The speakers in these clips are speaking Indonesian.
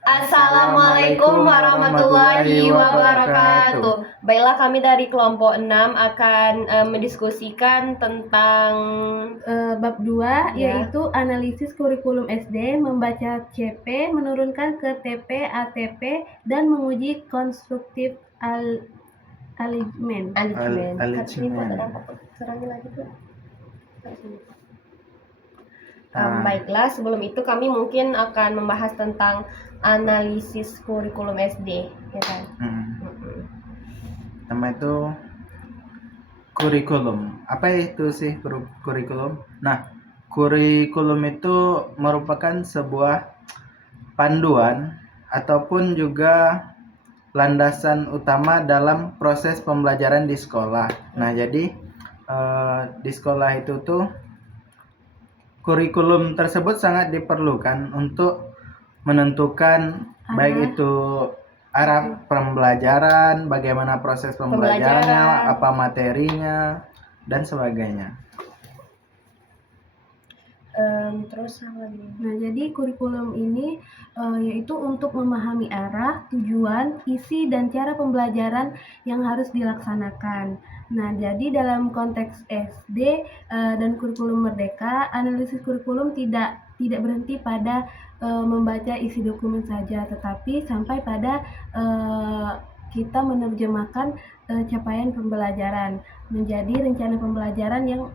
Assalamualaikum warahmatullahi wabarakatuh. Baiklah, kami dari kelompok 6 akan mendiskusikan tentang Bab 2 Ya. yaitu analisis kurikulum SD, membaca CP, menurunkan ke TP, ATP, dan menguji konstruktif alignment. Baiklah, sebelum itu kami mungkin akan membahas tentang analisis kurikulum SD, ya kan? Nama itu kurikulum. Apa itu sih kurikulum? Nah, kurikulum itu merupakan sebuah panduan ataupun juga landasan utama dalam proses pembelajaran di sekolah. Nah, jadi di sekolah itu tuh kurikulum tersebut sangat diperlukan untuk menentukan baik itu arah pembelajaran, bagaimana proses pembelajarannya, apa materinya, dan sebagainya. Terus apa lagi? Nah, jadi kurikulum ini yaitu untuk memahami arah, tujuan, isi, dan cara pembelajaran yang harus dilaksanakan. Nah, jadi dalam konteks SD dan kurikulum merdeka, analisis kurikulum tidak berhenti pada membaca isi dokumen saja, tetapi sampai pada kita menerjemahkan capaian pembelajaran menjadi rencana pembelajaran yang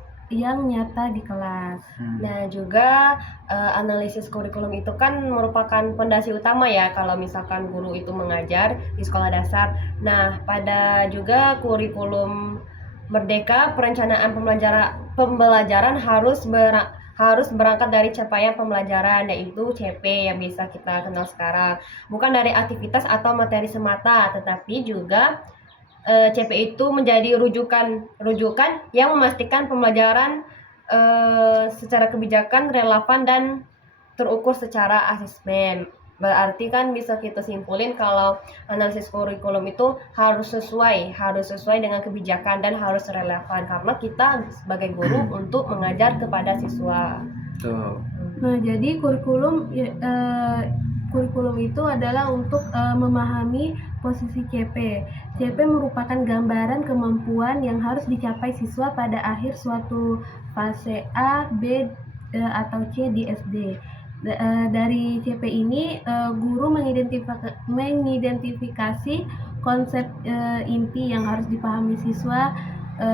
nyata di kelas. Nah, juga analisis kurikulum itu kan merupakan pondasi utama ya kalau misalkan guru itu mengajar di sekolah dasar. Nah, pada juga kurikulum merdeka, perencanaan pembelajaran harus berangkat dari capaian pembelajaran, yaitu CP yang bisa kita kenal sekarang. Bukan dari aktivitas atau materi semata, tetapi juga CP itu menjadi rujukan yang memastikan pembelajaran secara kebijakan, relevan, dan terukur secara asesmen. Berarti kan bisa kita simpulin kalau analisis kurikulum itu harus sesuai dengan kebijakan dan harus relevan karena kita sebagai guru untuk mengajar kepada siswa. Nah, jadi kurikulum itu adalah untuk memahami posisi CP. CP merupakan gambaran kemampuan yang harus dicapai siswa pada akhir suatu fase A, B, atau C di SD. Dari CP ini guru mengidentifikasi konsep inti yang harus dipahami siswa,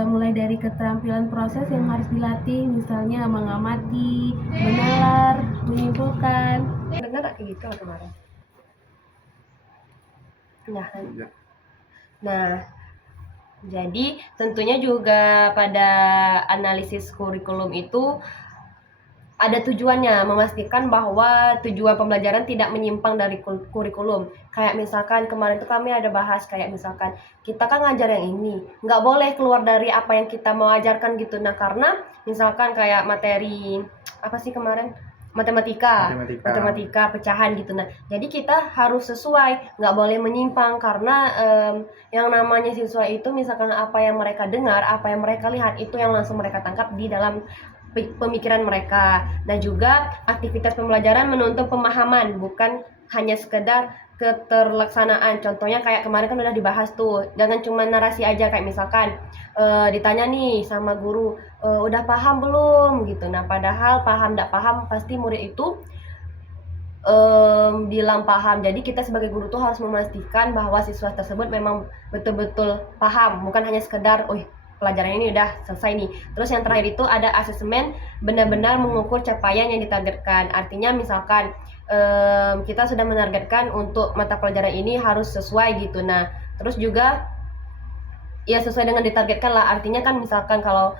mulai dari keterampilan proses yang harus dilatih, misalnya mengamati, menalar, menyimpulkan. Dengar kayak gitu lah kemarin. Nah, jadi tentunya juga pada analisis kurikulum itu ada tujuannya, memastikan bahwa tujuan pembelajaran tidak menyimpang dari kurikulum. Kayak misalkan kemarin tuh kami ada bahas kayak misalkan kita kan ngajar yang ini, nggak boleh keluar dari apa yang kita mau ajarkan gitu. Nah, karena misalkan kayak materi apa sih kemarin? Matematika, pecahan gitu. Nah, jadi kita harus sesuai, nggak boleh menyimpang karena yang namanya siswa itu misalkan apa yang mereka dengar, apa yang mereka lihat itu yang langsung mereka tangkap di dalam pemikiran mereka. Dan juga aktivitas pembelajaran menuntut pemahaman, bukan hanya sekedar keterlaksanaan. Contohnya kayak kemarin kan udah dibahas tuh, jangan cuma narasi aja kayak misalkan ditanya nih sama guru, udah paham belum gitu. Nah, padahal paham nggak paham pasti murid itu bilang paham. Jadi kita sebagai guru tuh harus memastikan bahwa siswa tersebut memang betul-betul paham, bukan hanya sekedar pelajaran ini udah selesai nih. Terus yang terakhir itu ada asesmen, benar-benar mengukur capaian yang ditargetkan. Artinya misalkan kita sudah menargetkan untuk mata pelajaran ini harus sesuai gitu. Nah, terus juga ya sesuai dengan ditargetkan lah. Artinya kan misalkan kalau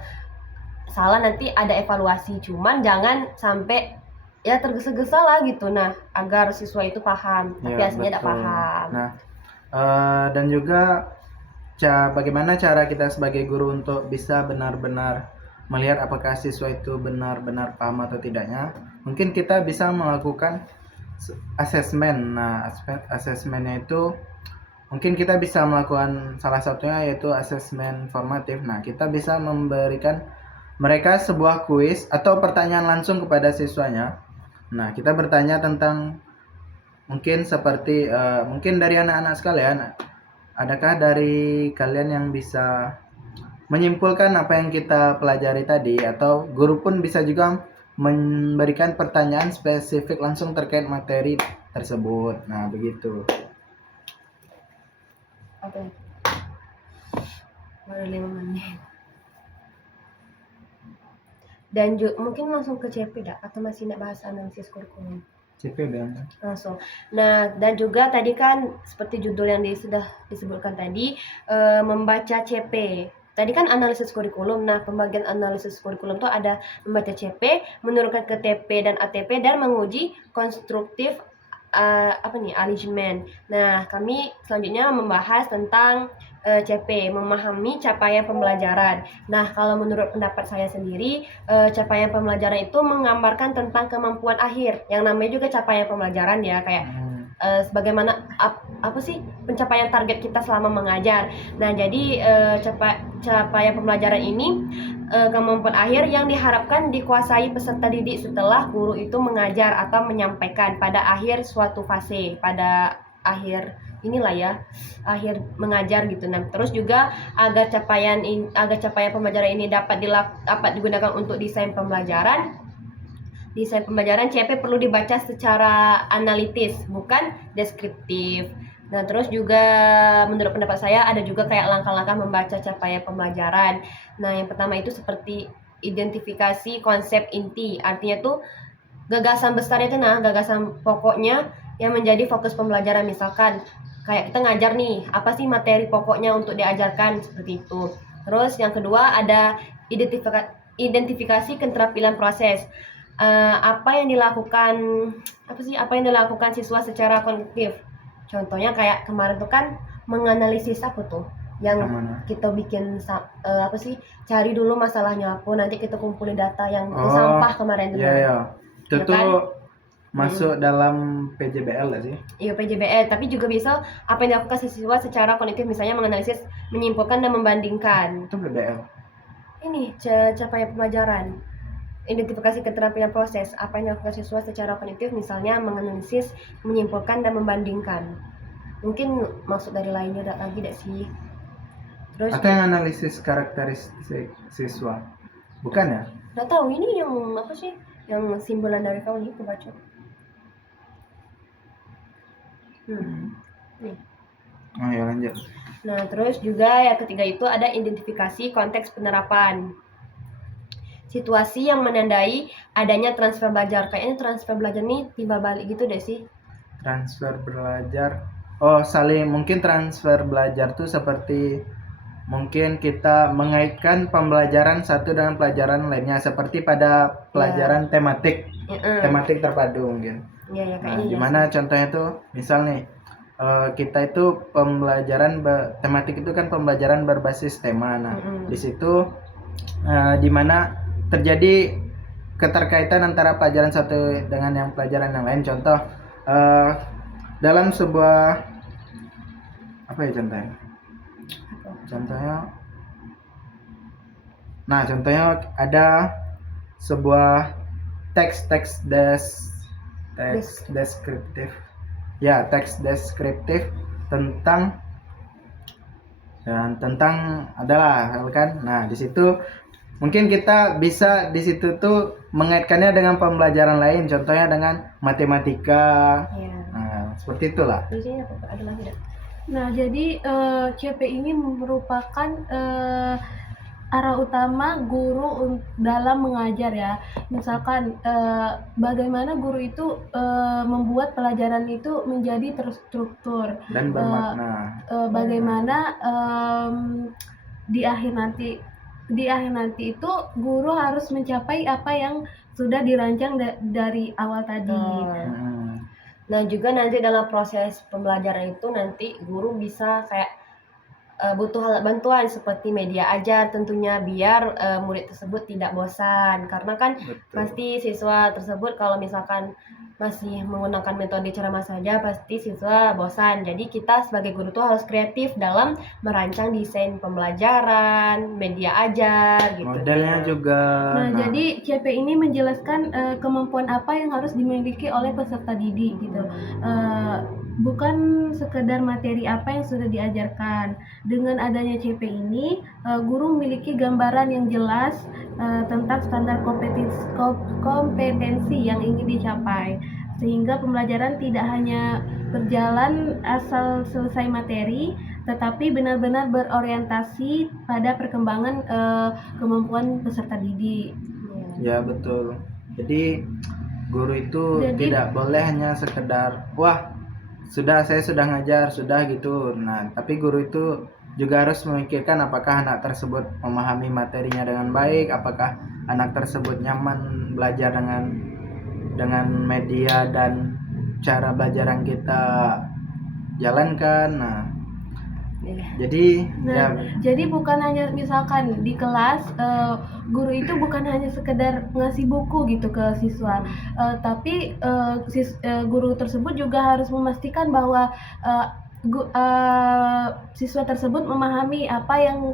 salah nanti ada evaluasi, cuman jangan sampai ya tergesa-gesa lah gitu. Nah, agar siswa itu paham, tapi aslinya tidak paham. Nah, dan juga bagaimana cara kita sebagai guru untuk bisa benar-benar melihat apakah siswa itu benar-benar paham atau tidaknya. Mungkin kita bisa melakukan asesmen. Nah, asesmennya itu mungkin kita bisa melakukan salah satunya yaitu asesmen formatif. Nah, kita bisa memberikan mereka sebuah kuis atau pertanyaan langsung kepada siswanya. Nah, kita bertanya tentang mungkin seperti mungkin dari anak-anak sekalian, adakah dari kalian yang bisa menyimpulkan apa yang kita pelajari tadi, atau guru pun bisa juga memberikan pertanyaan spesifik langsung terkait materi tersebut. Nah, begitu. Oke. Baru 5 menit. Dan mungkin langsung ke CP dah, atau masih nak bahas analisis kurikulum? CP bilang. Langsung. Nah, dan juga tadi kan seperti judul yang sudah disebutkan tadi, membaca CP. Tadi kan analisis kurikulum. Nah, pembagian analisis kurikulum itu ada membaca CP, menurunkan ke TP dan ATP, dan menguji konstruktif alignment. Nah, kami selanjutnya membahas tentang CP, memahami capaian pembelajaran. Nah, kalau menurut pendapat saya sendiri, capaian pembelajaran itu menggambarkan tentang kemampuan akhir. Yang namanya juga capaian pembelajaran ya, kayak sebagaimana apa sih pencapaian target kita selama mengajar. Nah, jadi capaian pembelajaran ini kemampuan akhir yang diharapkan dikuasai peserta didik setelah guru itu mengajar atau menyampaikan pada akhir suatu fase, pada akhir inilah ya, akhir mengajar gitu. Nah, terus juga agar capaian pembelajaran ini dapat digunakan untuk desain pembelajaran CP perlu dibaca secara analitis, bukan deskriptif. Nah, terus juga menurut pendapat saya ada juga kayak langkah-langkah membaca capaian pembelajaran. Nah, yang pertama itu seperti identifikasi konsep inti. Artinya tuh gagasan besarnya itu, gagasan pokoknya yang menjadi fokus pembelajaran. Misalkan kayak kita ngajar nih, apa sih materi pokoknya untuk diajarkan, seperti itu. Terus yang kedua ada identifikasi keterampilan proses. Apa yang dilakukan siswa secara kognitif. Contohnya kayak kemarin tuh kan menganalisis apa tuh yang kita bikin cari dulu masalahnya apa, nanti kita kumpulin data yang sampah kemarin tuh. Iya. Itu tuh masuk dalam PJBL gak sih? Iya, PJBL, tapi juga bisa apa yang dilakukan siswa secara kognitif, misalnya menganalisis, menyimpulkan dan membandingkan. Itu PBL. Ini capaian pembelajaran. Identifikasi keterampilan proses, apa yang dilakukan siswa secara kognitif, misalnya menganalisis, menyimpulkan dan membandingkan. Mungkin maksud dari lainnya ada lagi tidak sih? Terus atau yang analisis karakteristik siswa, bukan ya? Nggak tahu, ini yang apa sih, yang simbolan dari kau nih, aku baca. Nih. Oh ya, lanjut. Nah, terus juga yang ketiga itu ada identifikasi konteks penerapan. Situasi yang menandai adanya transfer belajar. Kayaknya transfer belajar nih timbal balik gitu deh sih. Transfer belajar. Mungkin transfer belajar tuh seperti mungkin kita mengaitkan pembelajaran satu dengan pelajaran lainnya, seperti pada pelajaran tematik terpadu mungkin. Iya, Nah, gimana contohnya tuh, misal nih kita itu pembelajaran tematik itu kan pembelajaran berbasis tema. Nah, di situ dimana terjadi keterkaitan antara pelajaran satu dengan yang pelajaran yang lain. Contoh dalam sebuah apa ya contohnya? Contohnya ada sebuah teks deskriptif. Ya, teks deskriptif tentang adalah kan. Nah, di situ mungkin kita bisa di situ tuh mengaitkannya dengan pembelajaran lain, contohnya dengan matematika. Nah, seperti itulah. Ada lagi tidak? Nah, jadi CP ini merupakan arah utama guru dalam mengajar ya. Misalkan bagaimana guru itu membuat pelajaran itu menjadi terstruktur dan bermakna. Bagaimana di akhir nanti itu guru harus mencapai apa yang sudah dirancang dari awal tadi. Nah, juga nanti dalam proses pembelajaran itu nanti guru bisa kayak butuh alat bantuan seperti media ajar tentunya, biar murid tersebut tidak bosan, karena kan pasti siswa tersebut kalau misalkan masih menggunakan metode ceramah saja pasti siswa bosan. Jadi kita sebagai guru tuh harus kreatif dalam merancang desain pembelajaran, media ajar gitu. Modelnya juga. Nah, jadi CP ini menjelaskan kemampuan apa yang harus dimiliki oleh peserta didik gitu. Bukan sekedar materi apa yang sudah diajarkan. Dengan adanya CP ini, guru memiliki gambaran yang jelas tentang standar kompetensi yang ingin dicapai, sehingga pembelajaran tidak hanya berjalan asal selesai materi, tetapi benar-benar berorientasi pada perkembangan kemampuan peserta didik. Ya betul. Jadi guru itu tidak boleh hanya sekedar saya sudah ngajar sudah gitu. Nah, tapi guru itu juga harus memikirkan apakah anak tersebut memahami materinya dengan baik, apakah anak tersebut nyaman belajar dengan media dan cara belajar yang kita jalankan. Nah, jadi bukan hanya misalkan di kelas guru itu bukan hanya sekedar ngasih buku gitu ke siswa, tapi guru tersebut juga harus memastikan bahwa siswa tersebut memahami apa yang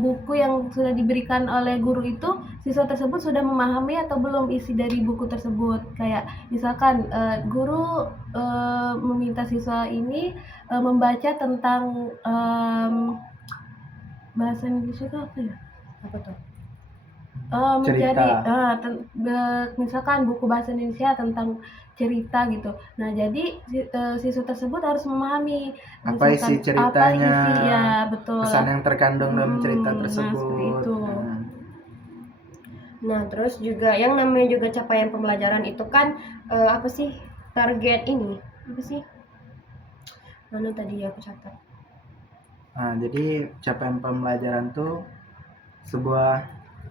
buku yang sudah diberikan oleh guru itu, siswa tersebut sudah memahami atau belum isi dari buku tersebut. Kayak misalkan guru meminta siswa ini membaca tentang bahasa Indonesia itu apa ya? Apa tuh? Misalkan buku bahasa Indonesia tentang cerita gitu. Nah, jadi siswa tersebut harus memahami apa isi ceritanya, betul. Pesan yang terkandung dalam cerita tersebut. Nah, seperti itu. Nah, terus juga yang namanya juga capaian pembelajaran itu kan apa sih target ini? Apa sih? Mana tadi aku catat? Nah, jadi capaian pembelajaran tuh sebuah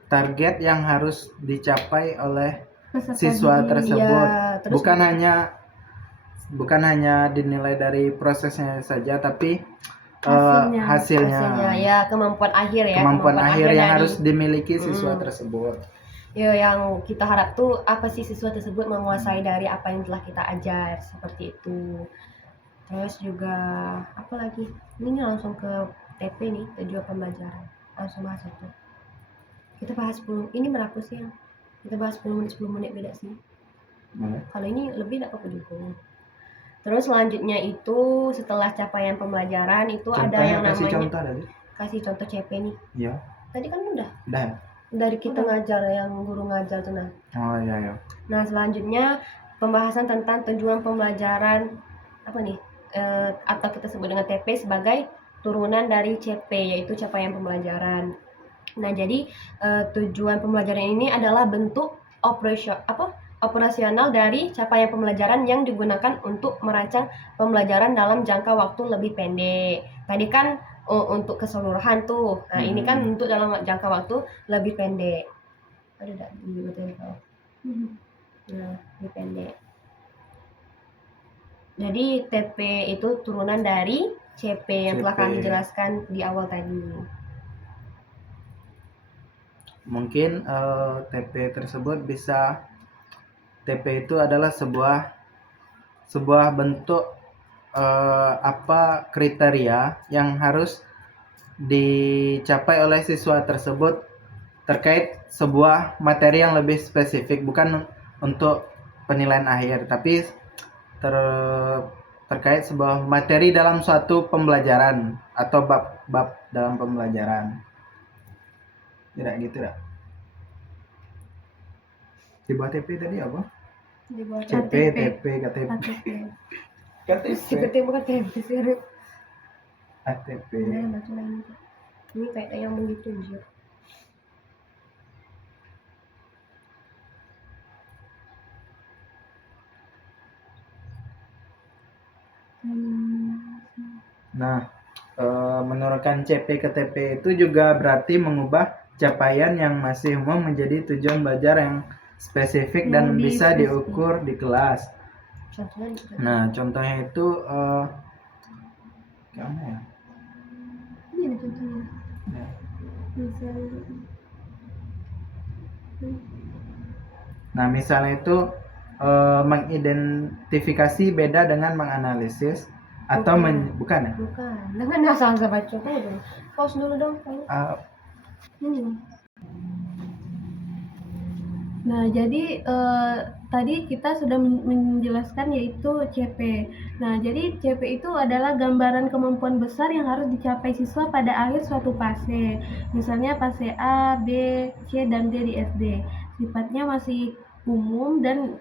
target yang harus dicapai oleh siswa tersebut. Ya, bukan hanya dinilai dari prosesnya saja, tapi hasilnya. Ya, kemampuan akhir ya. Kemampuan akhir yang harus dimiliki siswa tersebut. Ya, yang kita harap tuh apa sih siswa tersebut menguasai dari apa yang telah kita ajar, seperti itu. Terus juga apa lagi? Ini langsung ke TP nih, tujuan pembelajaran. Langsung masuk tuh. Kita bahas 10. Ini berapa sih yang? Kita bahas 10 menit beda sih. Kalau ini lebih enggak apa-apa juga. Terus selanjutnya itu setelah capaian pembelajaran itu ada yang namanya kasih contoh CP nih. Iya. Tadi kan udah. Dari kita ngajar yang guru ngajar tuh nah. Oh iya. Nah, selanjutnya pembahasan tentang tujuan pembelajaran apa nih? Atau kita sebut dengan TP sebagai turunan dari CP, yaitu capaian pembelajaran. Nah, jadi tujuan pembelajaran ini adalah bentuk operasional dari capaian pembelajaran yang digunakan untuk merancang pembelajaran dalam jangka waktu lebih pendek. Tadi kan untuk keseluruhan tuh. Nah, ini kan untuk dalam jangka waktu lebih pendek. Ada enggak di materi kau? Nah, lebih pendek. Jadi TP itu turunan dari CP yang telah kami jelaskan di awal tadi. Mungkin TP itu adalah sebuah bentuk kriteria yang harus dicapai oleh siswa tersebut terkait sebuah materi yang lebih spesifik, bukan untuk penilaian akhir, tapi terkait sebuah materi dalam suatu pembelajaran atau bab dalam pembelajaran. Tidak gitu ya? Di bawah TP tadi apa? Di bawah CP, TP, KTP. KTP bukan TP sih. ATP. Ini kayak yang begitu aja. Nah, menurunkan CP ke TP itu juga berarti mengubah capaian yang masih umum menjadi tujuan belajar yang spesifik dan bisa diukur di kelas. Nah, contohnya itu gimana ya? Ini contohnya. Ya. Nah, misalnya itu mengidentifikasi beda dengan menganalisis atau bukan ya? Bukan. Dengan asal-asal baca dulu. Pause dulu dong. Ini. Nah, jadi tadi kita sudah menjelaskan yaitu CP. Nah, jadi CP itu adalah gambaran kemampuan besar yang harus dicapai siswa pada akhir suatu fase. Misalnya fase A, B, C, dan D di SD. Sifatnya masih umum dan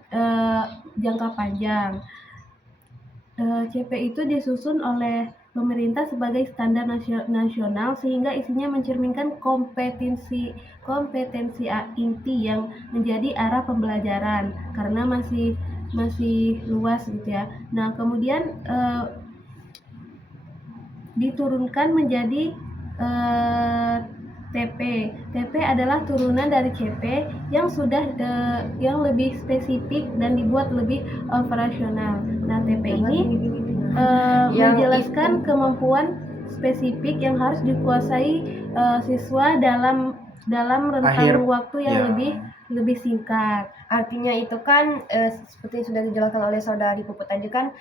jangka panjang. CP itu disusun oleh pemerintah sebagai standar nasional sehingga isinya mencerminkan kompetensi inti yang menjadi arah pembelajaran karena masih luas gitu ya. Nah, kemudian diturunkan menjadi TP. TP adalah turunan dari CP yang sudah yang lebih spesifik dan dibuat lebih operasional. Nah, TP ini menjelaskan kemampuan spesifik yang harus dikuasai siswa dalam rentang waktu yang lebih singkat. Artinya itu kan seperti yang sudah dijelaskan oleh saudari Puput tadi kan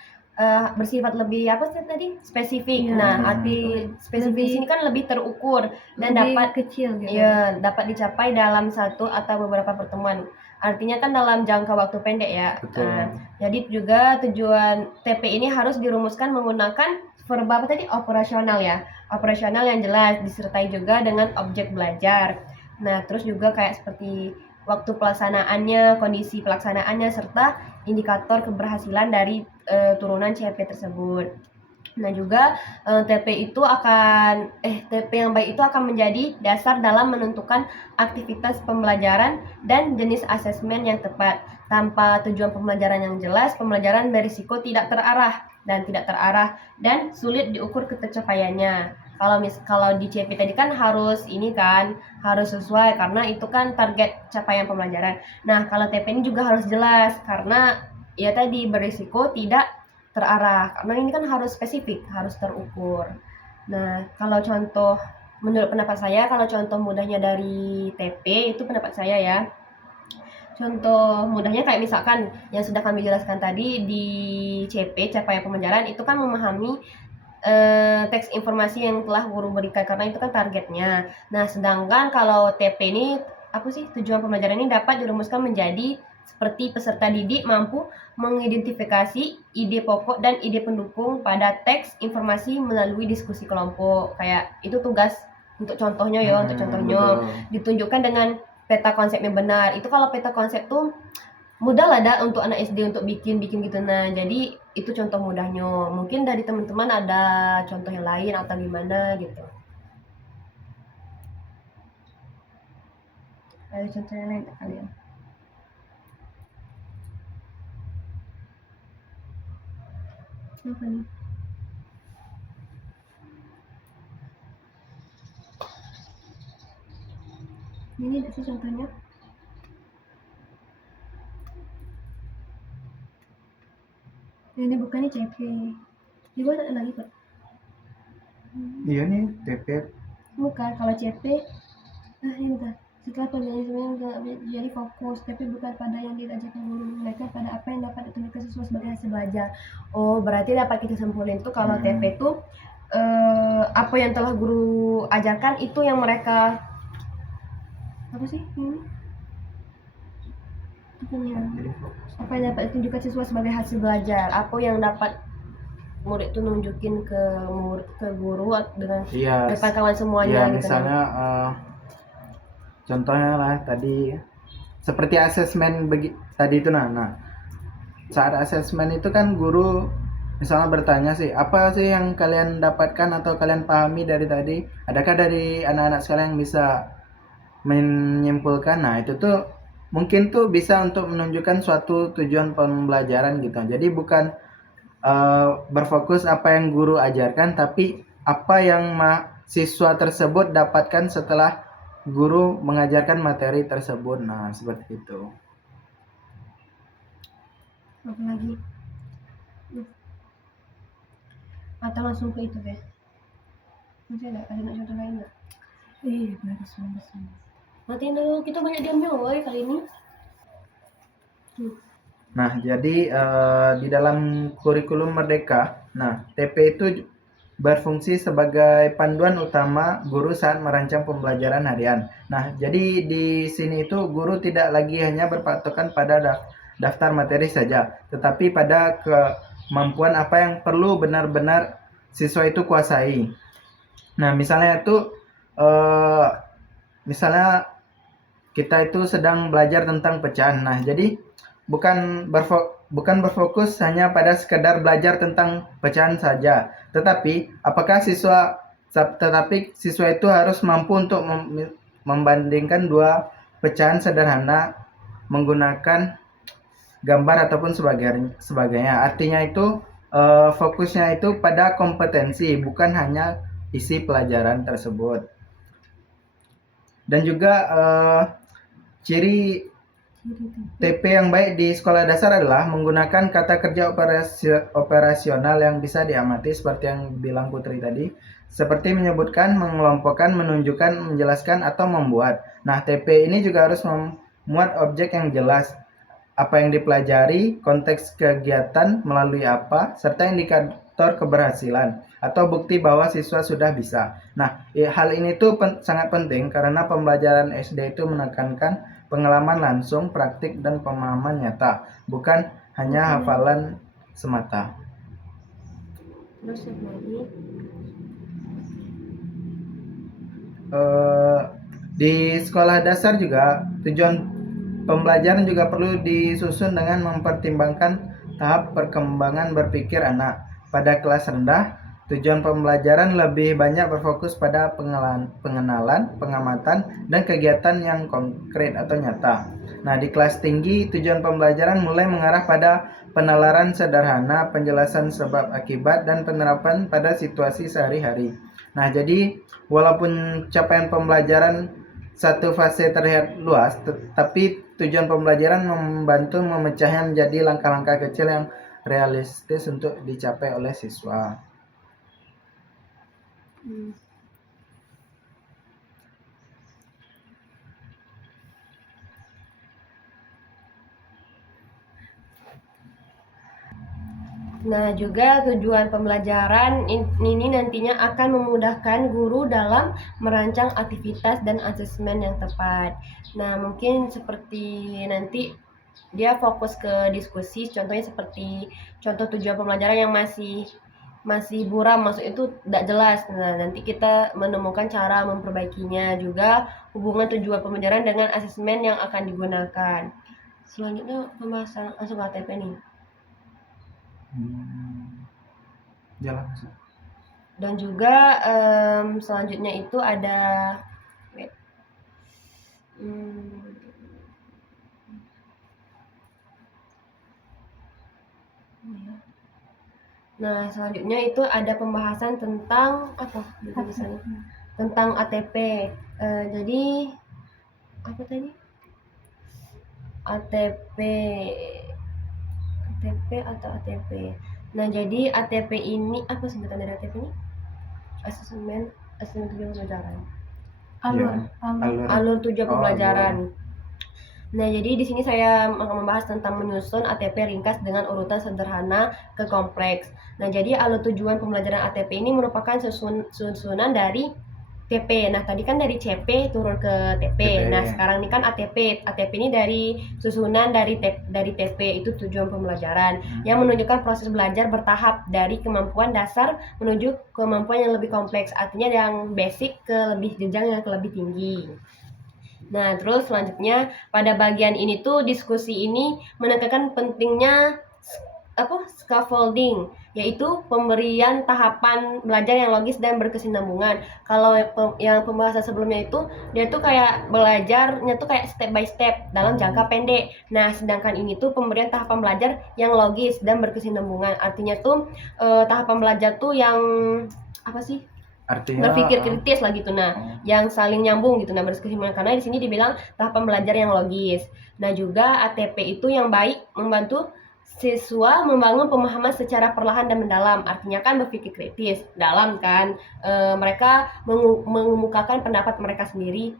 bersifat lebih apa sih tadi? Spesifik. Iya, Nah, arti spesifik sini kan lebih terukur dan lebih dapat kecil gitu. ya dapat dicapai dalam satu atau beberapa pertemuan. Artinya kan dalam jangka waktu pendek ya. Jadi juga tujuan TP ini harus dirumuskan menggunakan verb apa tadi? Operasional ya. Operasional yang jelas disertai juga dengan objek belajar. Nah, terus juga kayak seperti waktu pelaksanaannya, kondisi pelaksanaannya serta indikator keberhasilan dari turunan CP tersebut. Nah, juga TP yang baik itu akan menjadi dasar dalam menentukan aktivitas pembelajaran dan jenis asesmen yang tepat. Tanpa tujuan pembelajaran yang jelas, pembelajaran berisiko tidak terarah dan sulit diukur ketercapaiannya. Kalau di CP tadi kan harus sesuai karena itu kan target capaian pembelajaran. Nah, kalau TP ini juga harus jelas karena ya tadi berisiko tidak terarah karena ini kan harus spesifik, harus terukur. Nah, kalau contoh menurut pendapat saya, kalau contoh mudahnya dari TP itu pendapat saya ya. Contoh mudahnya kayak misalkan yang sudah kami jelaskan tadi di CP capaian pembelajaran itu kan memahami teks informasi yang telah guru berikan karena itu kan targetnya. Nah, sedangkan kalau TP ini apa sih tujuan pembelajaran ini dapat dirumuskan menjadi seperti peserta didik mampu mengidentifikasi ide pokok dan ide pendukung pada teks informasi melalui diskusi kelompok. Kayak itu tugas untuk contohnya ya, ditunjukkan dengan peta konsep yang benar. Itu kalau peta konsep tuh mudah lah untuk anak SD untuk bikin gitu. Nah, jadi itu contoh mudahnya. Mungkin dari teman-teman ada contoh yang lain atau gimana gitu. Ada contoh yang lain kalian? Apa nih? Ini ada sih contohnya. Ini bukan CP. Dibuat ada lagi Pak. Iya nih TP. Bukan, kalau CP ini bentar. Setelah pembelajaran jadi fokus, tapi bukan pada yang diajarkan guru, mereka pada apa yang dapat ditunjukkan siswa sebagai hasil belajar. Oh, berarti dapat kita simpulin tuh kalau TP itu apa yang telah guru ajarkan itu yang mereka apa sih ini? Apa yang dapat ditunjukkan siswa sebagai hasil belajar? Apa yang dapat murid itu nunjukin ke guru dengan depan kawan semuanya gitu. Misalnya contohnya lah tadi seperti asesmen tadi itu nah saat asesmen itu kan guru misalnya bertanya sih apa sih yang kalian dapatkan atau kalian pahami dari tadi, adakah dari anak-anak sekalian yang bisa menyimpulkan. Nah, itu tuh mungkin tuh bisa untuk menunjukkan suatu tujuan pembelajaran gitu. Jadi bukan berfokus apa yang guru ajarkan, tapi apa yang siswa tersebut dapatkan setelah guru mengajarkan materi tersebut. Nah, seperti itu. Apa lagi? Atau langsung ke itu deh. Masih ada contoh lain nggak? Bagus. Matiin dulu, kita banyak diamnya woy kali ini. Nah, jadi di dalam kurikulum Merdeka, nah TP itu berfungsi sebagai panduan utama guru saat merancang pembelajaran harian. Nah, jadi di sini itu guru tidak lagi hanya berpatokan pada daftar materi saja, tetapi pada kemampuan apa yang perlu benar-benar siswa itu kuasai. Nah, misalnya itu eh, misalnya kita itu sedang belajar tentang pecahan. Nah, jadi bukan berfokus hanya pada sekedar belajar tentang pecahan saja, tetapi siswa itu harus mampu untuk membandingkan dua pecahan sederhana menggunakan gambar ataupun sebagainya. Artinya itu fokusnya itu pada kompetensi, bukan hanya isi pelajaran tersebut. Dan juga ciri TP yang baik di sekolah dasar adalah menggunakan kata kerja operasional yang bisa diamati seperti yang bilang Putri tadi, seperti menyebutkan, mengelompokkan, menunjukkan, menjelaskan, atau membuat. Nah, TP ini juga harus memuat objek yang jelas, apa yang dipelajari, konteks kegiatan melalui apa, serta indikator keberhasilan atau bukti bahwa siswa sudah bisa. Nah, hal ini tuh sangat penting karena pembelajaran SD itu menekankan pengalaman langsung, praktik, dan pemahaman nyata, bukan hanya hafalan semata. Terus yang lagi? Di sekolah dasar juga tujuan pembelajaran juga perlu disusun dengan mempertimbangkan tahap perkembangan berpikir anak. Pada kelas rendah, tujuan pembelajaran lebih banyak berfokus pada pengenalan, pengamatan, dan kegiatan yang konkret atau nyata. Nah, di kelas tinggi, tujuan pembelajaran mulai mengarah pada penalaran sederhana, penjelasan sebab akibat, dan penerapan pada situasi sehari-hari. Nah, jadi walaupun capaian pembelajaran satu fase terlihat luas, tapi tujuan pembelajaran membantu memecahnya menjadi langkah-langkah kecil yang realistis untuk dicapai oleh siswa. Nah, juga tujuan pembelajaran ini nantinya akan memudahkan guru dalam merancang aktivitas dan asesmen yang tepat. Nah, mungkin seperti nanti dia fokus ke diskusi, contohnya seperti contoh tujuan pembelajaran yang masih buram, maksud itu tidak jelas. Nah, nanti kita menemukan cara memperbaikinya, juga hubungan tujuan pembelajaran dengan asesmen yang akan digunakan. Selanjutnya pembahasan langsung ke ATP nih. Jalan. Dan juga selanjutnya itu ada nah, selanjutnya itu ada pembahasan tentang apa? Tentang ATP. Jadi apa tadi? ATP atau ATP. Nah, jadi ATP ini apa sebutan dari ATP ini? Asesmen tujuan pembelajaran. Alur tujuan pembelajaran. Nah, jadi di sini saya akan membahas tentang menyusun ATP ringkas dengan urutan sederhana ke kompleks. Nah, jadi alur tujuan pembelajaran ATP ini merupakan susunan dari TP. Nah, tadi kan dari CP turun ke TP. Nah, sekarang ini kan ATP. ATP ini dari susunan dari TP, itu tujuan pembelajaran yang menunjukkan proses belajar bertahap dari kemampuan dasar menuju kemampuan yang lebih kompleks. Artinya yang basic ke lebih jenjang yang ke lebih tinggi. Nah, terus selanjutnya pada bagian ini tuh diskusi ini menekankan pentingnya scaffolding, yaitu pemberian tahapan belajar yang logis dan berkesinambungan. Kalau yang pembahasan sebelumnya itu dia tuh kayak belajarnya tuh kayak step by step dalam jangka pendek. Nah, sedangkan ini tuh pemberian tahapan belajar yang logis dan berkesinambungan. Artinya tuh tahapan belajar tuh yang apa sih? Artinya berpikir kritis lah gitu. Nah, yang saling nyambung gitu. Nah, berkesinambungan karena di sini dibilang tahapan belajar yang logis. Nah, juga ATP itu yang baik membantu siswa membangun pemahaman secara perlahan dan mendalam. Artinya kan berpikir kritis dalam kan, mereka mengemukakan pendapat mereka sendiri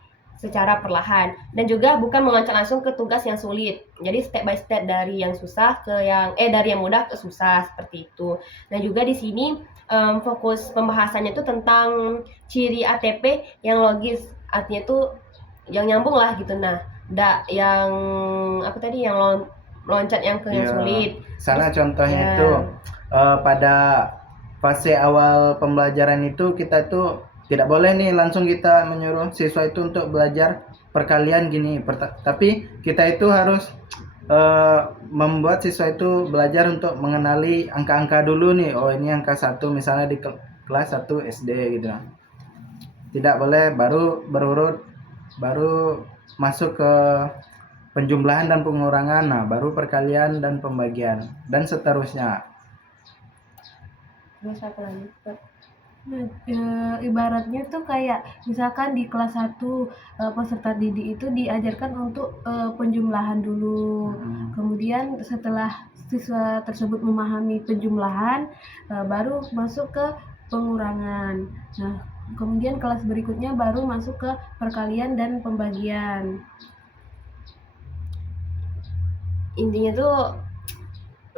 secara perlahan, dan juga bukan meloncat langsung ke tugas yang sulit. Jadi step by step dari yang susah ke dari yang mudah ke susah seperti itu. Dan juga di sini fokus pembahasannya itu tentang ciri ATP yang logis, artinya itu yang nyambung lah gitu. Nah, enggak yang apa tadi yang loncat yang ke yang Iya. sulit. Salah Terus, contohnya ya. itu pada fase awal pembelajaran itu kita itu tidak boleh nih langsung kita menyuruh siswa itu untuk belajar perkalian gini. Tapi kita itu harus membuat siswa itu belajar untuk mengenali angka-angka dulu nih. Oh, ini angka 1 misalnya di kelas 1 SD gitu. Tidak boleh baru berurut, baru masuk ke penjumlahan dan pengurangan, nah baru perkalian dan pembagian dan seterusnya. Terus apa lagi? Nah, ibaratnya tuh kayak misalkan di kelas 1 peserta didik itu diajarkan untuk penjumlahan dulu. Kemudian setelah siswa tersebut memahami penjumlahan, baru masuk ke pengurangan. Nah, kemudian kelas berikutnya baru masuk ke perkalian dan pembagian. Intinya tuh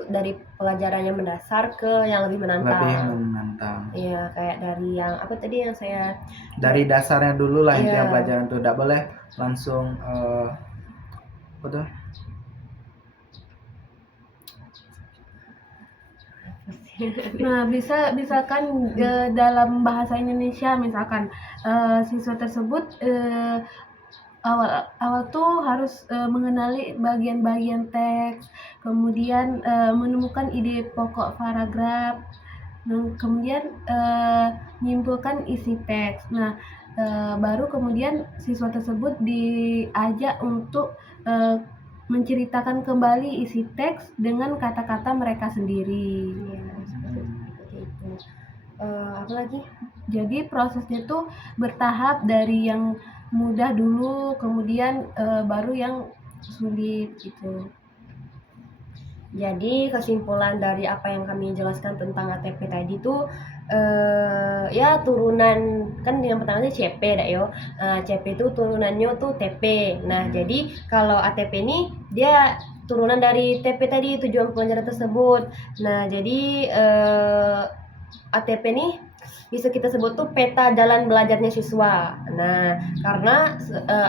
dari pelajaran yang mendasar ke yang lebih menantang. Lebih menantang. Iya, kayak dari yang apa tadi yang saya Dari dasarnya dulu lah intinya Iya. pelajaran tuh, tidak boleh langsung apa tuh? Nah, misalkan dalam bahasa Indonesia misalkan siswa tersebut awal tuh harus mengenali bagian-bagian teks, kemudian menemukan ide pokok paragraf, kemudian menyimpulkan isi teks. Nah, baru kemudian siswa tersebut diajak untuk menceritakan kembali isi teks dengan kata-kata mereka sendiri. Iya, seperti itu. Apa lagi? Jadi prosesnya tuh bertahap dari yang mudah dulu, kemudian baru yang sulit gitu. Jadi kesimpulan dari apa yang kami jelaskan tentang ATP tadi tuh ya turunan kan yang pertama sih CP dah yo. CP itu turunannya tuh TP. Nah, jadi kalau ATP ini dia turunan dari TP tadi, tujuan pelajaran tersebut. Nah, jadi ATP nih bisa kita sebut tuh peta jalan belajarnya siswa. Nah, karena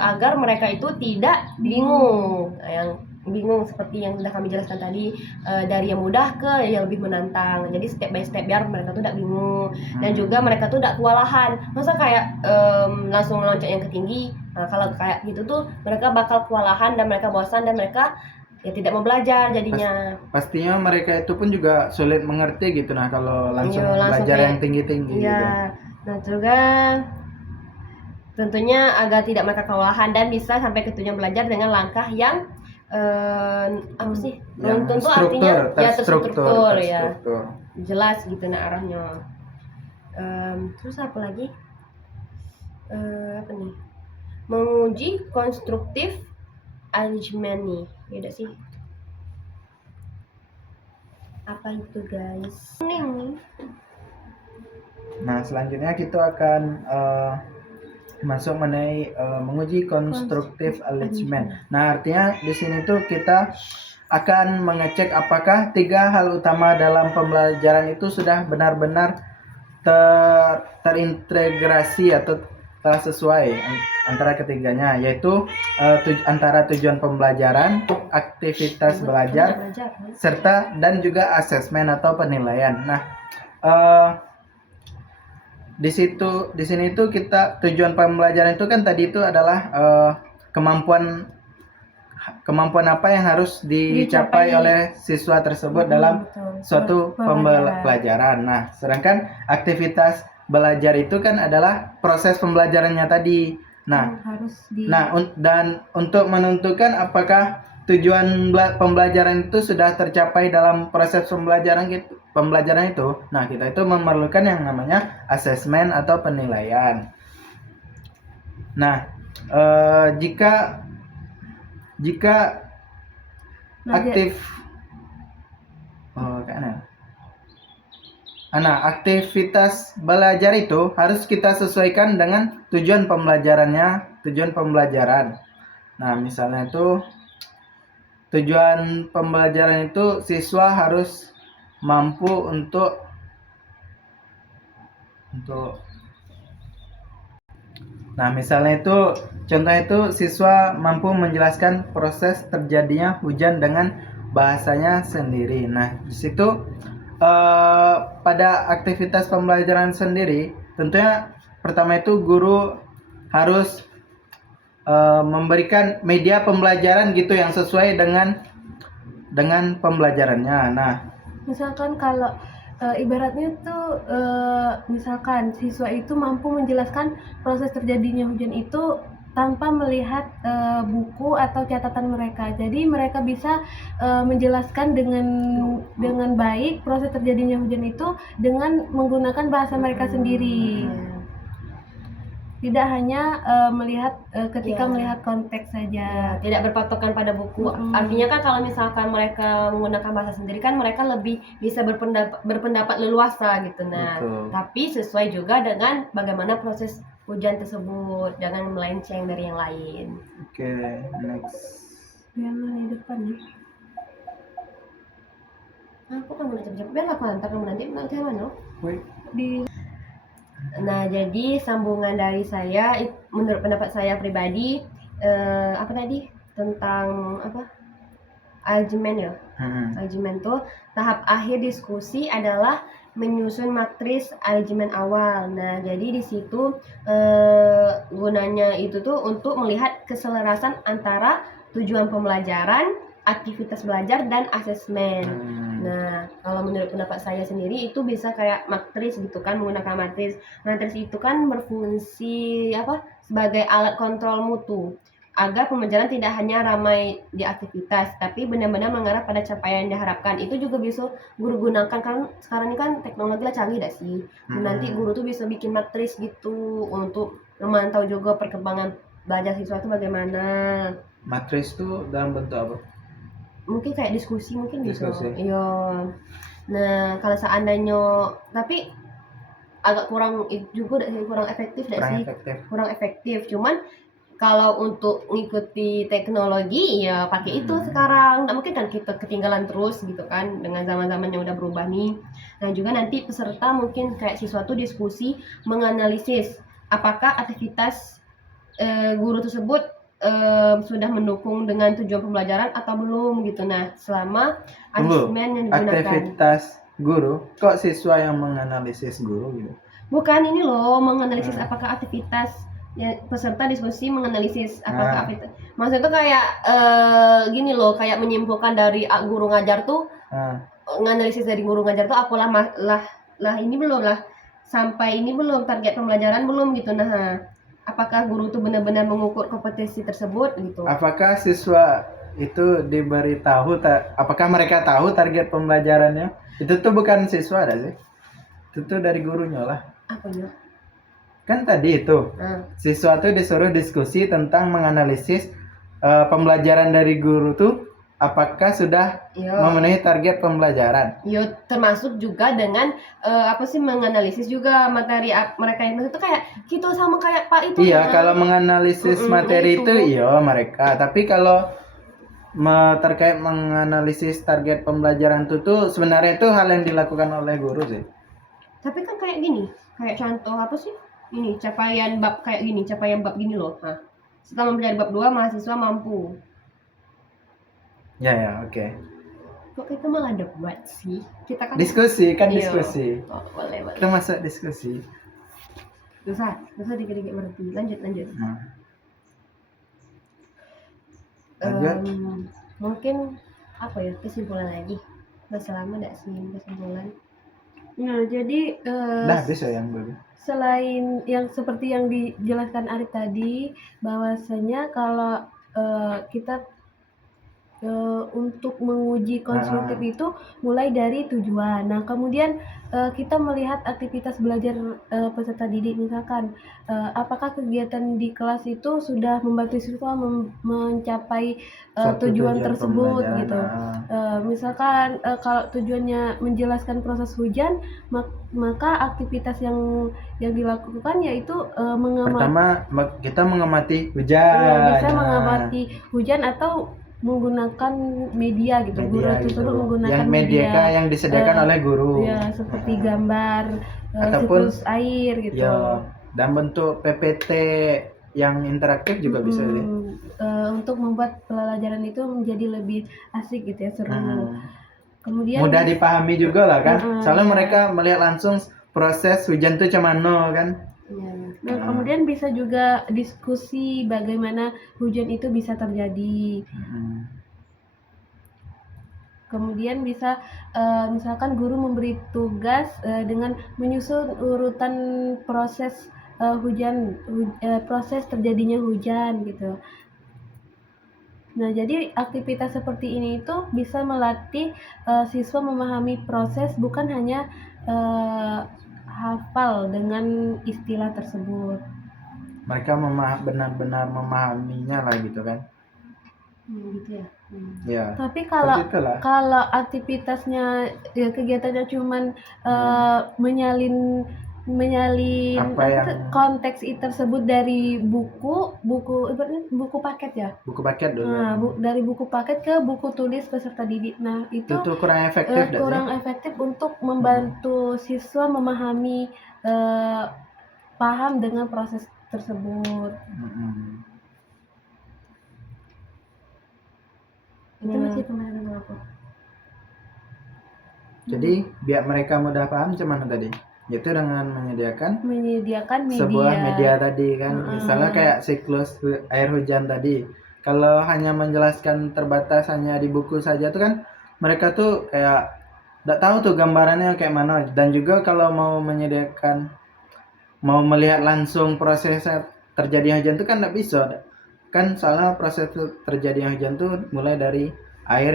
agar mereka itu tidak bingung. Nah, yang bingung seperti yang sudah kami jelaskan tadi, dari yang mudah ke yang lebih menantang. Jadi step by step biar mereka tuh tidak bingung, dan juga mereka tuh tidak kewalahan. Masa kayak langsung loncat yang ke tinggi. Nah, kalau kayak gitu tuh mereka bakal kewalahan dan mereka bosan dan mereka ya tidak mau belajar jadinya. Pastinya mereka itu pun juga sulit mengerti gitu, nah kalau langsung Iya, langsung belajar kayak- yang tinggi-tinggi gitu. Iya. Nah, juga tentunya agar tidak mereka kewalahan dan bisa sampai ke tujuan belajar dengan langkah yang apa sih? Yang Nuntun tuh artinya ya terstruktur ya. terstruktur. Jelas gitu nah arahnya. Terus apa lagi? Apa nih? Menguji konstruktif alignment nih. Beda sih. Apa itu, guys? Nah, selanjutnya kita akan masuk mengenai menguji konstruktif alignment. Nah, artinya di sini tuh kita akan mengecek apakah 3 hal utama dalam pembelajaran itu sudah benar-benar terintegrasi atau telah sesuai antara ketiganya, yaitu antara tujuan pembelajaran, aktivitas belajar, serta dan juga asesmen atau penilaian. Nah, di sini tuh kita tujuan pembelajaran itu kan tadi itu adalah kemampuan apa yang harus dicapai oleh siswa tersebut dalam suatu pembelajaran. Nah, sedangkan aktivitas belajar itu kan adalah proses pembelajarannya tadi. Nah, dan untuk menentukan apakah tujuan pembelajaran itu sudah tercapai dalam proses pembelajaran itu, nah kita itu memerlukan yang namanya asesmen atau penilaian. Nah, jika Nah, aktivitas belajar itu harus kita sesuaikan dengan tujuan pembelajarannya, tujuan pembelajaran. Nah, misalnya itu tujuan pembelajaran itu siswa harus mampu untuk Nah, misalnya itu contoh itu siswa mampu menjelaskan proses terjadinya hujan dengan bahasanya sendiri. Nah, di situ pada aktivitas pembelajaran sendiri, tentunya pertama itu guru harus memberikan media pembelajaran gitu yang sesuai dengan pembelajarannya. Nah, Misalkan kalau ibaratnya tuh misalkan siswa itu mampu menjelaskan proses terjadinya hujan itu tanpa melihat buku atau catatan mereka. Jadi mereka bisa menjelaskan dengan baik proses terjadinya hujan itu dengan menggunakan bahasa mereka sendiri. Tidak hanya melihat ketika Iya. melihat konteks saja. Tidak berpatokan pada buku. Artinya kan kalau misalkan mereka menggunakan bahasa sendiri kan mereka lebih bisa berpendapat leluasa gitu. Nah, Betul. tapi sesuai juga dengan bagaimana proses hujan tersebut, jangan melenceng dari yang lain. Oke, next. Yang di depan nih. Aku kamu nanti cepet biar aku antar kamu nanti mana? Wait. Nah, jadi sambungan dari saya, menurut pendapat saya pribadi, apa tadi tentang apa? Argumen ya. Argumen tuh tahap akhir diskusi adalah menyusun matris argumen awal. Nah, jadi di situ gunanya itu tuh untuk melihat keselarasan antara tujuan pembelajaran, aktivitas belajar, dan asesmen. Nah, kalau menurut pendapat saya sendiri itu bisa kayak matris gitu kan, menggunakan matris. Matris itu kan berfungsi apa? Sebagai alat kontrol mutu agar pembelajaran tidak hanya ramai di aktivitas, tapi benar-benar mengarah pada capaian yang diharapkan. Itu juga bisa guru gunakan kan sekarang ini kan teknologi lah canggih dah sih. Nanti guru tuh bisa bikin matris gitu untuk memantau juga perkembangan belajar siswa itu bagaimana. Matris itu dalam bentuk apa? Mungkin kayak diskusi mungkin bisa. Diskusi. Iya. Nah, kalau seandainya tapi agak kurang juga kurang efektif dah Kurang sih. efektif. Kurang efektif. Cuman kalau untuk ngikuti teknologi ya pakai itu sekarang. Nggak mungkin kan kita ketinggalan terus gitu kan dengan zaman-zaman yang udah berubah nih. Nah, juga nanti peserta mungkin kayak siswa tuh diskusi menganalisis apakah aktivitas guru tersebut sudah mendukung dengan tujuan pembelajaran atau belum gitu. Nah, selama asesmen yang digunakan. Aktivitas guru, kok siswa yang menganalisis guru gitu? Bukan ini loh, menganalisis apakah aktivitas ya, peserta diskusi menganalisis apakah aktivitas. Maksudnya tuh kayak gini loh, kayak menyimpulkan dari guru ngajar tuh, menganalisis dari guru ngajar tuh apalah lah ini belum lah, sampai ini belum target pembelajaran belum gitu. Nah, apakah guru tuh benar-benar mengukur kompetensi tersebut gitu? Apakah siswa itu diberitahu apakah mereka tahu target pembelajarannya? Itu tuh bukan siswa ada sih. Itu tuh dari gurunya lah. Apanya? Kan tadi itu siswa tuh disuruh diskusi tentang menganalisis pembelajaran dari guru tuh apakah sudah memenuhi target pembelajaran. Yo, termasuk juga dengan apa sih menganalisis juga materi mereka itu tuh kayak gitu sama kayak Pak itu. Iya, kalau menganalisis materi itu iya mereka. Tapi kalau terkait menganalisis target pembelajaran itu tuh sebenarnya itu hal yang dilakukan oleh guru sih. Tapi kan kayak gini, kayak contoh apa sih? Ini capaian bab kayak gini, capaian bab gini loh. Nah, setelah mempelajari bab 2 mahasiswa mampu. Ya, oke. Kok kita malah debat sih? Kita kan Diskusi kan Iya. diskusi. Oh, boleh. Kita masuk diskusi. Dosa dikit-dikit berhenti. Lanjut. Lanjut. Mungkin apa ya kesimpulan lagi? Masih lama enggak sih kesimpulan? Nah, jadi Dah habis ya yang dulu. selain yang seperti yang dijelaskan Arif tadi, bahwasanya kalau kita untuk menguji konstruktif itu mulai dari tujuan. Nah, kemudian kita melihat aktivitas belajar peserta didik, misalkan apakah kegiatan di kelas itu sudah membantu siswa mencapai Suatu tujuan tujuan tersebut pembelajaran. gitu. Misalkan kalau tujuannya menjelaskan proses hujan, maka aktivitas yang dilakukan yaitu mengamati. Pertama kita mengamati hujan. Ya, bisa Nah, mengamati hujan atau menggunakan media gitu. Guru media tersebut gitu. menggunakan Yang media yang disediakan oleh guru. ya, seperti Nah, gambar, ataupun siklus air gitu. ya, dan bentuk PPT yang interaktif juga bisa ya. Untuk membuat pelajaran itu menjadi lebih asik gitu ya, seru. Kemudian Mudah dipahami juga lah kan. Soalnya ya. mereka melihat langsung proses hujan tuh cuman kan. Iya. Dan kemudian bisa juga diskusi bagaimana hujan itu bisa terjadi. Kemudian bisa misalkan guru memberi tugas dengan menyusun urutan proses proses terjadinya hujan gitu. Nah, jadi aktivitas seperti ini itu bisa melatih siswa memahami proses, bukan hanya hafal dengan istilah tersebut. Mereka benar-benar memahaminya lah gitu kan. Gitu ya. Ya. Tapi seperti itulah. kalau aktivitasnya ya kegiatannya cuman menyalin Apa yang- konteks tersebut dari ibaratnya buku paket ya. Buku paket dulu. Nah, dari buku paket ke buku tulis peserta didik. Nah, itu kurang efektif dah kurang efektif untuk membantu siswa memahami paham dengan proses tersebut. Itu masih pemahaman aku. Jadi biar mereka mudah paham cuman tadi, yaitu dengan menyediakan media. sebuah media tadi kan. Misalnya kayak siklus air hujan tadi. Kalau hanya menjelaskan terbatas hanya di buku saja tuh kan mereka tuh kayak nggak tahu tuh gambarannya kayak mana. Dan juga kalau mau melihat langsung proses terjadinya hujan tuh kan nggak bisa. Kan soalnya proses terjadinya hujan tuh mulai dari air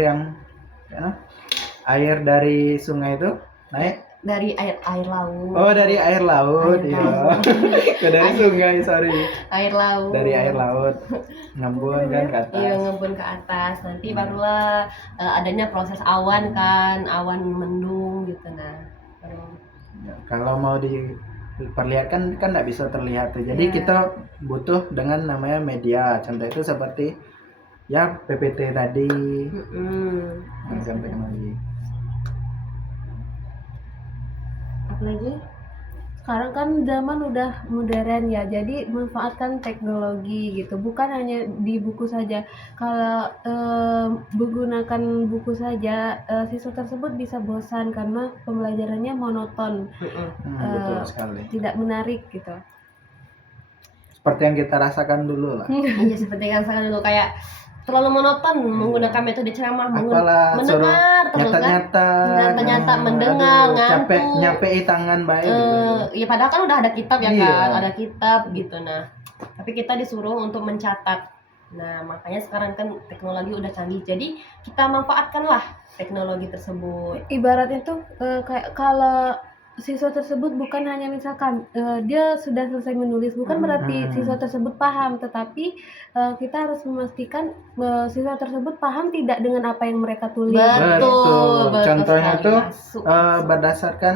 dari sungai itu naik Dari air laut. Oh, dari air laut, Air iya. laut. Dari sungai, sorry. Air laut. Dari air laut. Ngembun kan ke atas. Iya, ngembun ke atas. Nanti barulah adanya proses awan kan, awan mendung gitu. Nah, Ya, kalau mau diperlihatkan kan nggak bisa terlihat tuh. Jadi kita butuh dengan namanya media. Contoh itu seperti ya PPT tadi. Dengan teknologi. Apalagi sekarang kan zaman udah modern ya, jadi manfaatkan teknologi gitu, bukan hanya di buku saja. Kalau menggunakan buku saja, siswa tersebut bisa bosan karena pembelajarannya monoton, Betul sekali. tidak menarik gitu. Seperti yang kita rasakan dulu lah. Iya, seperti yang saya dulu kayak terlalu monoton menggunakan metode ceramah, Apalah suruh mendengar terus kan. Nyata-nyata mendengar, capek ngantuk. nyampein tangan baik gitu. Ya padahal kan udah ada kitab ya Iya. kan, ada kitab gitu. Nah, tapi kita disuruh untuk mencatat. Nah, makanya sekarang kan teknologi udah canggih, jadi kita manfaatkanlah teknologi tersebut. Ibaratnya tuh kayak kalau siswa tersebut bukan hanya misalkan dia sudah selesai menulis, bukan berarti siswa tersebut paham, tetapi kita harus memastikan siswa tersebut paham tidak dengan apa yang mereka tulis. Betul. Contohnya sekali. tuh Masuk. berdasarkan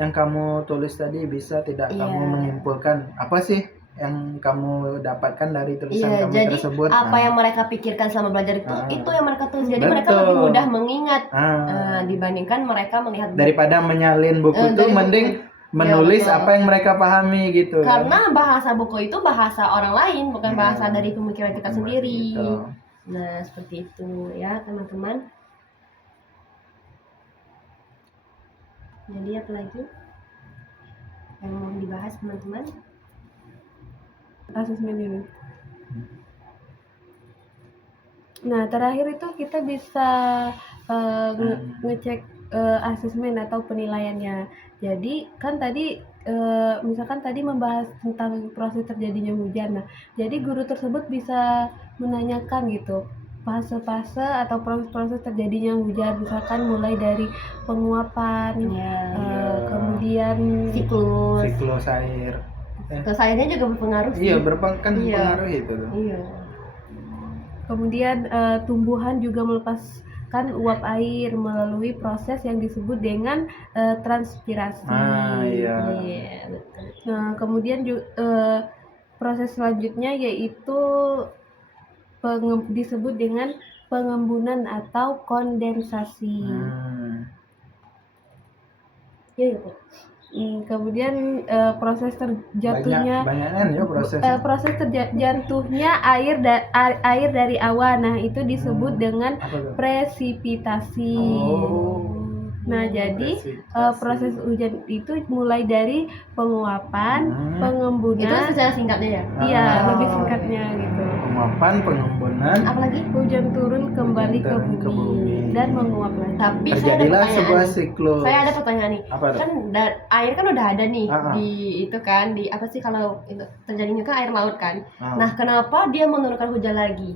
yang kamu tulis tadi bisa tidak Iya. kamu menyimpulkan apa sih yang kamu dapatkan dari tulisan Iya, kamu jadi tersebut. apa yang mereka pikirkan selama belajar itu yang mereka tulis. Jadi mereka Betul. lebih mudah mengingat Ah. dibandingkan mereka melihat buku. Daripada menyalin buku tuh dari buku. mending menulis betul. apa yang mereka pahami gitu. Karena bahasa buku itu bahasa orang lain, bukan bahasa dari pemikiran kita Bukan sendiri. bahasa gitu. Nah, seperti itu ya, teman-teman. Jadi apa lagi yang mau dibahas, teman-teman? Asesmen ini. Nah, terakhir itu kita bisa ngecek asesmen atau penilaiannya. Jadi kan tadi misalkan tadi membahas tentang proses terjadinya hujan. Nah, jadi guru tersebut bisa menanyakan gitu, fase-fase atau proses-proses terjadinya hujan, misalkan mulai dari penguapan, Ya, kemudian siklus. siklus air. Siklus airnya juga berpengaruh sih. Iya, kan Iya. pengaruh itu tuh. Iya. kemudian tumbuhan juga melepaskan uap air melalui proses yang disebut dengan transpirasi. Iya. Iya, betul. Nah, kemudian proses selanjutnya yaitu disebut dengan pengembunan atau kondensasi. Iya, Pak. Kemudian proses terjatuhnya Banyakan ya proses. proses terjatuhnya air dari awan. Nah, itu disebut dengan Apa tuh? presipitasi. Nah, jadi Presipitasi. proses hujan itu mulai dari penguapan, pengembunan. Itu secara singkatnya ya. Iya, Ah. lebih singkatnya gitu. Penguapan, pengembunan, Apalagi hujan turun kembali ke turun ke bumi bumi. dan menguap lagi. Tapi saya ada terjadilah pertanyaan. sebuah siklus. Saya ada pertanyaan nih. Apa tuh? Kan air kan udah ada nih Ah, ah. di itu kan di apa sih kalau itu terjadinya kan air laut kan. Ah. Nah, kenapa dia menurunkan hujan lagi?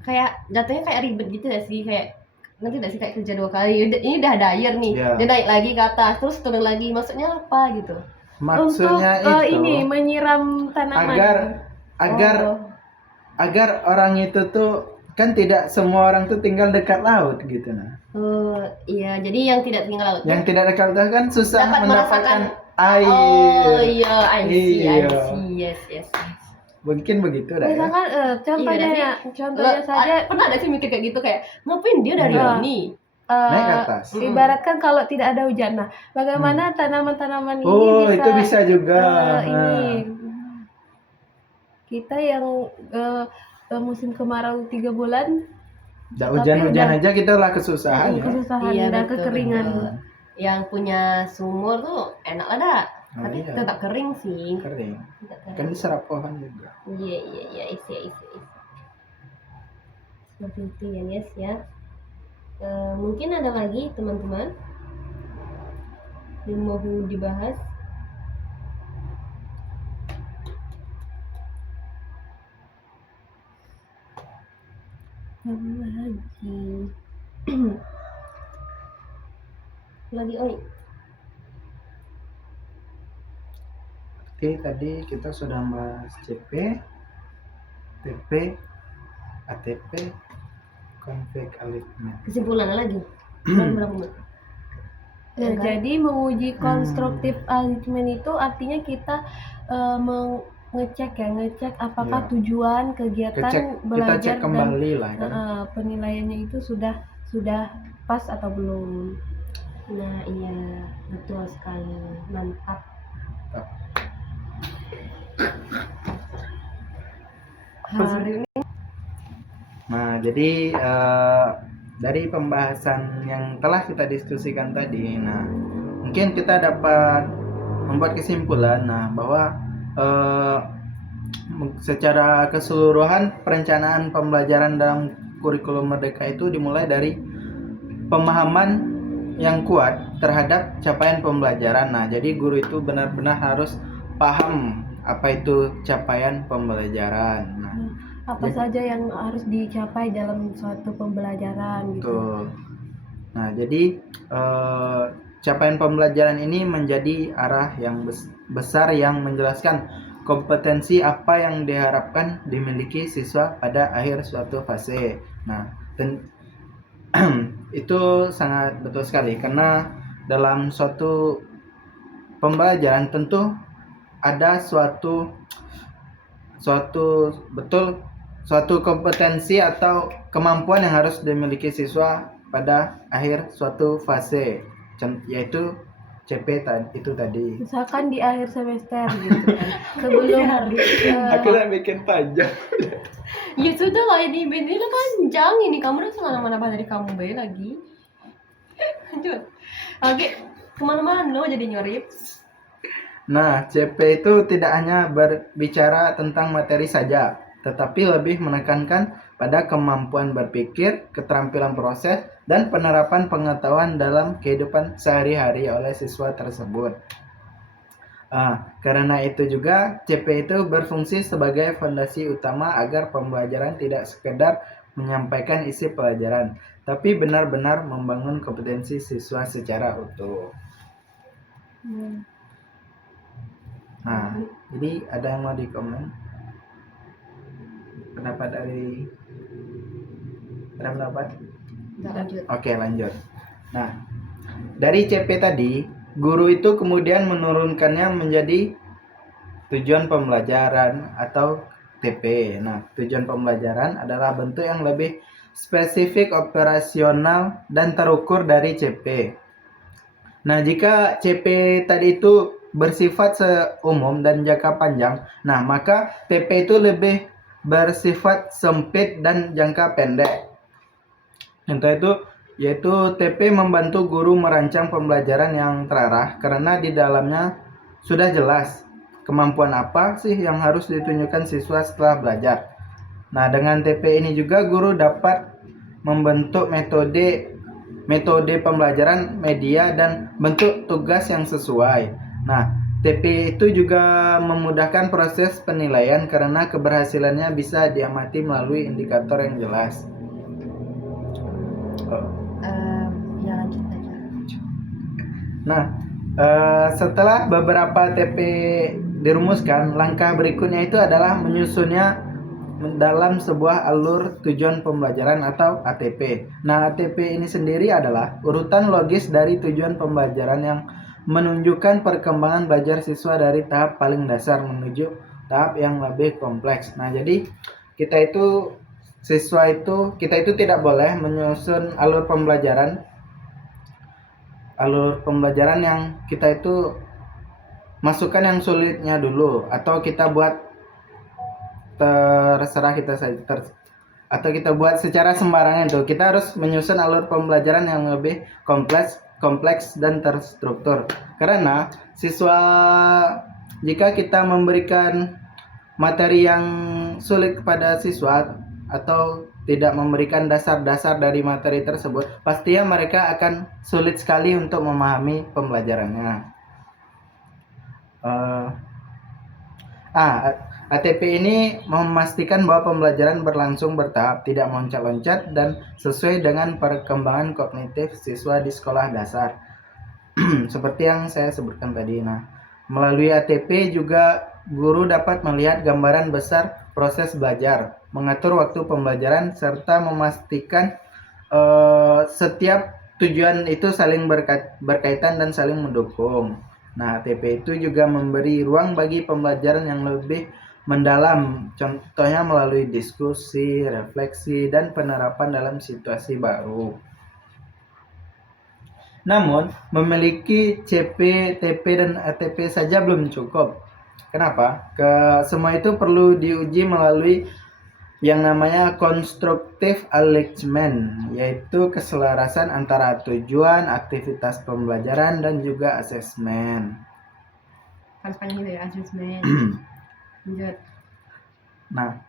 Kayak jatuhnya kayak ribet gitu gak sih? Kayak nanti gak sih kayak kerja 2 kali. Ini udah ada air nih. Iya. Dia naik lagi ke atas, terus turun lagi. Maksudnya apa gitu? Maksudnya Untuk itu ini menyiram tanaman. agar Oh. agar orang itu tuh kan tidak semua orang tuh tinggal dekat laut gitu nah. Oh, iya. Jadi yang tidak tinggal laut. Yang tidak dekat laut kan susah Dapat mendapatkan merasakan- air. Oh iya, I see. Iya. Yes, yes. Mungkin begitu dah ya. Misalkan contohnya Iya, contohnya saja pernah ada sih mikir kayak gitu kayak ngapain dia dari Iya. ini? Naik ke atas. ibaratkan kalau tidak ada hujan. Nah, bagaimana tanaman-tanaman ini Oh, bisa itu bisa juga. ini kita yang musim kemarau 3 bulan Nggak Tapi hujan-hujan udah- aja kita lah kesusahan ya. kesusahan Iya, dan betul, kekeringan. betul. Yang punya sumur tuh enak lah dah. Oh, Tapi iya. tetap kering sih. Kering. Tetap kering. Kan diserap pohon juga. Iya, iya, iya, isi. Seperti itu ya, guys ya. Mungkin ada lagi teman-teman yang mau dibahas. Lagi. Lagi, oi. Oke, tadi kita sudah bahas CP, TP, ATP, konflik alignment. Kesimpulannya lagi. Lagi berapa menit? Ya, kan? jadi menguji konstruktif alignment itu artinya kita ngecek apakah Ya. tujuan kegiatan Kita belajar cek kembali lah kan. dan penilaiannya itu sudah pas atau belum. Nah, iya, betul sekali. Mantap. Hari ini Nah, jadi dari pembahasan yang telah kita diskusikan tadi, nah mungkin kita dapat membuat kesimpulan, nah bahwa secara keseluruhan perencanaan pembelajaran dalam kurikulum Merdeka itu dimulai dari pemahaman yang kuat terhadap capaian pembelajaran. Nah, jadi guru itu benar-benar harus paham apa itu capaian pembelajaran. Nah, Apa saja yang harus dicapai dalam suatu pembelajaran gitu. betul. Nah, jadi capaian pembelajaran ini menjadi arah yang besar yang menjelaskan kompetensi apa yang diharapkan dimiliki siswa pada akhir suatu fase. Nah, itu sangat betul sekali karena dalam suatu pembelajaran tentu ada suatu kompetensi atau kemampuan yang harus dimiliki siswa pada akhir suatu fase, yaitu CP itu tadi. Misalkan di akhir semester gitu kan. Sebelum Aku lah bikin panjang. ya sudah lah, ini udah panjang ini. Kamu udah kemana-mana dari kamu Bay lagi. Lanjut. Oke, kemana-mana lo jadi nyorip. Nah, CP itu tidak hanya berbicara tentang materi saja, tetapi lebih menekankan pada kemampuan berpikir, keterampilan proses, dan penerapan pengetahuan dalam kehidupan sehari-hari oleh siswa tersebut. Karena itu juga CP itu berfungsi sebagai fondasi utama agar pembelajaran tidak sekedar menyampaikan isi pelajaran, tapi benar-benar membangun kompetensi siswa secara utuh. Nah, jadi ada yang mau dikomen? Pendapat dari Lanjut. Oke, lanjut. Nah, dari CP tadi, guru itu kemudian menurunkannya menjadi tujuan pembelajaran atau TP. Nah, tujuan pembelajaran adalah bentuk yang lebih spesifik, operasional, dan terukur dari CP. Nah, jika CP tadi itu bersifat seumum dan jangka panjang, nah maka TP itu lebih bersifat sempit dan jangka pendek. Contoh itu yaitu TP membantu guru merancang pembelajaran yang terarah karena di dalamnya sudah jelas kemampuan apa sih yang harus ditunjukkan siswa setelah belajar. Nah, dengan TP ini juga guru dapat membentuk metode pembelajaran, media, dan bentuk tugas yang sesuai. Nah, TP itu juga memudahkan proses penilaian karena keberhasilannya bisa diamati melalui indikator yang jelas. Ya lanjut aja. Nah, setelah beberapa TP dirumuskan, langkah berikutnya itu adalah menyusunnya dalam sebuah alur tujuan pembelajaran atau ATP. Nah, ATP ini sendiri adalah urutan logis dari tujuan pembelajaran yang menunjukkan perkembangan belajar siswa dari tahap paling dasar menuju tahap yang lebih kompleks. Nah, jadi kita itu tidak boleh menyusun alur pembelajaran yang kita itu masukkan yang sulitnya dulu, atau kita buat terserah kita saja atau kita buat secara sembarangan. Tuh kita harus menyusun alur pembelajaran yang lebih kompleks dan terstruktur, karena siswa, jika kita memberikan materi yang sulit kepada siswa atau tidak memberikan dasar-dasar dari materi tersebut, pastinya mereka akan sulit sekali untuk memahami pembelajarannya. ATP ini memastikan bahwa pembelajaran berlangsung bertahap, tidak loncat-loncat, dan sesuai dengan perkembangan kognitif siswa di sekolah dasar. Seperti yang saya sebutkan tadi. Nah, melalui ATP juga guru dapat melihat gambaran besar proses belajar, mengatur waktu pembelajaran, serta memastikan setiap tujuan itu saling berkaitan dan saling mendukung. Nah, ATP itu juga memberi ruang bagi pembelajaran yang lebih mendalam, contohnya melalui diskusi, refleksi, dan penerapan dalam situasi baru. Namun, memiliki CP, TP, dan ATP saja belum cukup. Kenapa? Semua itu perlu diuji melalui yang namanya constructive alignment, yaitu keselarasan antara tujuan, aktivitas pembelajaran, dan juga asesmen. Panjang gitu ya, asesmen. Lanjut. Nah,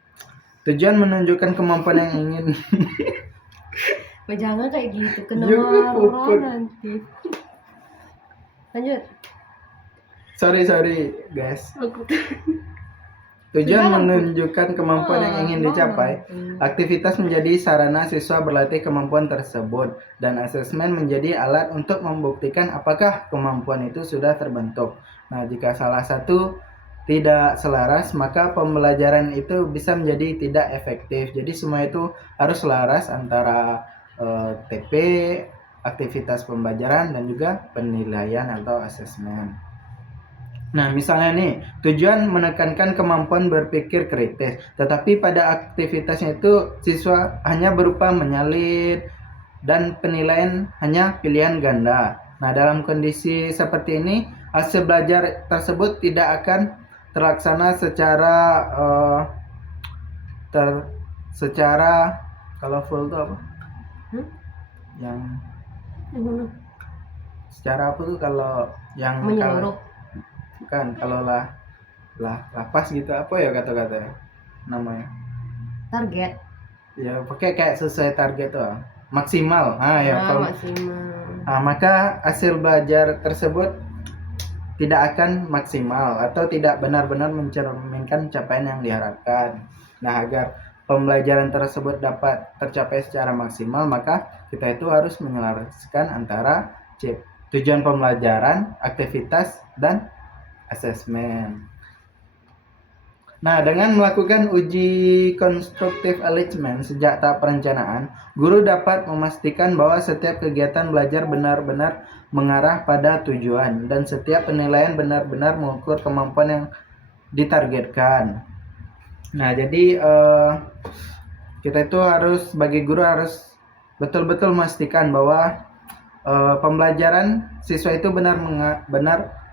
tujuan menunjukkan kemampuan yang ingin. Jangan kayak gitu, kena Ya, puput. marah nanti. Lanjut. Sorry guys. Tujuan menunjukkan kemampuan yang ingin dicapai. Aktivitas menjadi sarana siswa berlatih kemampuan tersebut, dan asesmen menjadi alat untuk membuktikan apakah kemampuan itu sudah terbentuk. Nah, jika salah satu tidak selaras, maka pembelajaran itu bisa menjadi tidak efektif. Jadi semua itu harus selaras antara TP, aktivitas pembelajaran, dan juga penilaian atau asesmen. Nah, misalnya nih, tujuan menekankan kemampuan berpikir kritis, tetapi pada aktivitasnya itu siswa hanya berupa menyalin, dan penilaian hanya pilihan ganda. Nah, dalam kondisi seperti ini, hasil belajar tersebut tidak akan terlaksana secara kalau full itu apa? Yang secara apa tuh kalau yang menyeluruh? Bukan, kalau lapas gitu, apa ya kata-katanya namanya? Target. Ya pakai kayak sesuai target tuh, maksimal. Maksimal. Maka hasil belajar tersebut tidak akan maksimal atau tidak benar-benar mencerminkan capaian yang diharapkan. Nah, agar pembelajaran tersebut dapat tercapai secara maksimal, maka kita itu harus menyelaraskan antara tujuan pembelajaran, aktivitas, dan asesmen. Nah, dengan melakukan uji konstruktif alignment sejak tahap perencanaan, guru dapat memastikan bahwa setiap kegiatan belajar benar-benar mengarah pada tujuan dan setiap penilaian benar-benar mengukur kemampuan yang ditargetkan. Nah, jadi kita itu harus, sebagai guru harus betul-betul memastikan bahwa pembelajaran siswa itu benar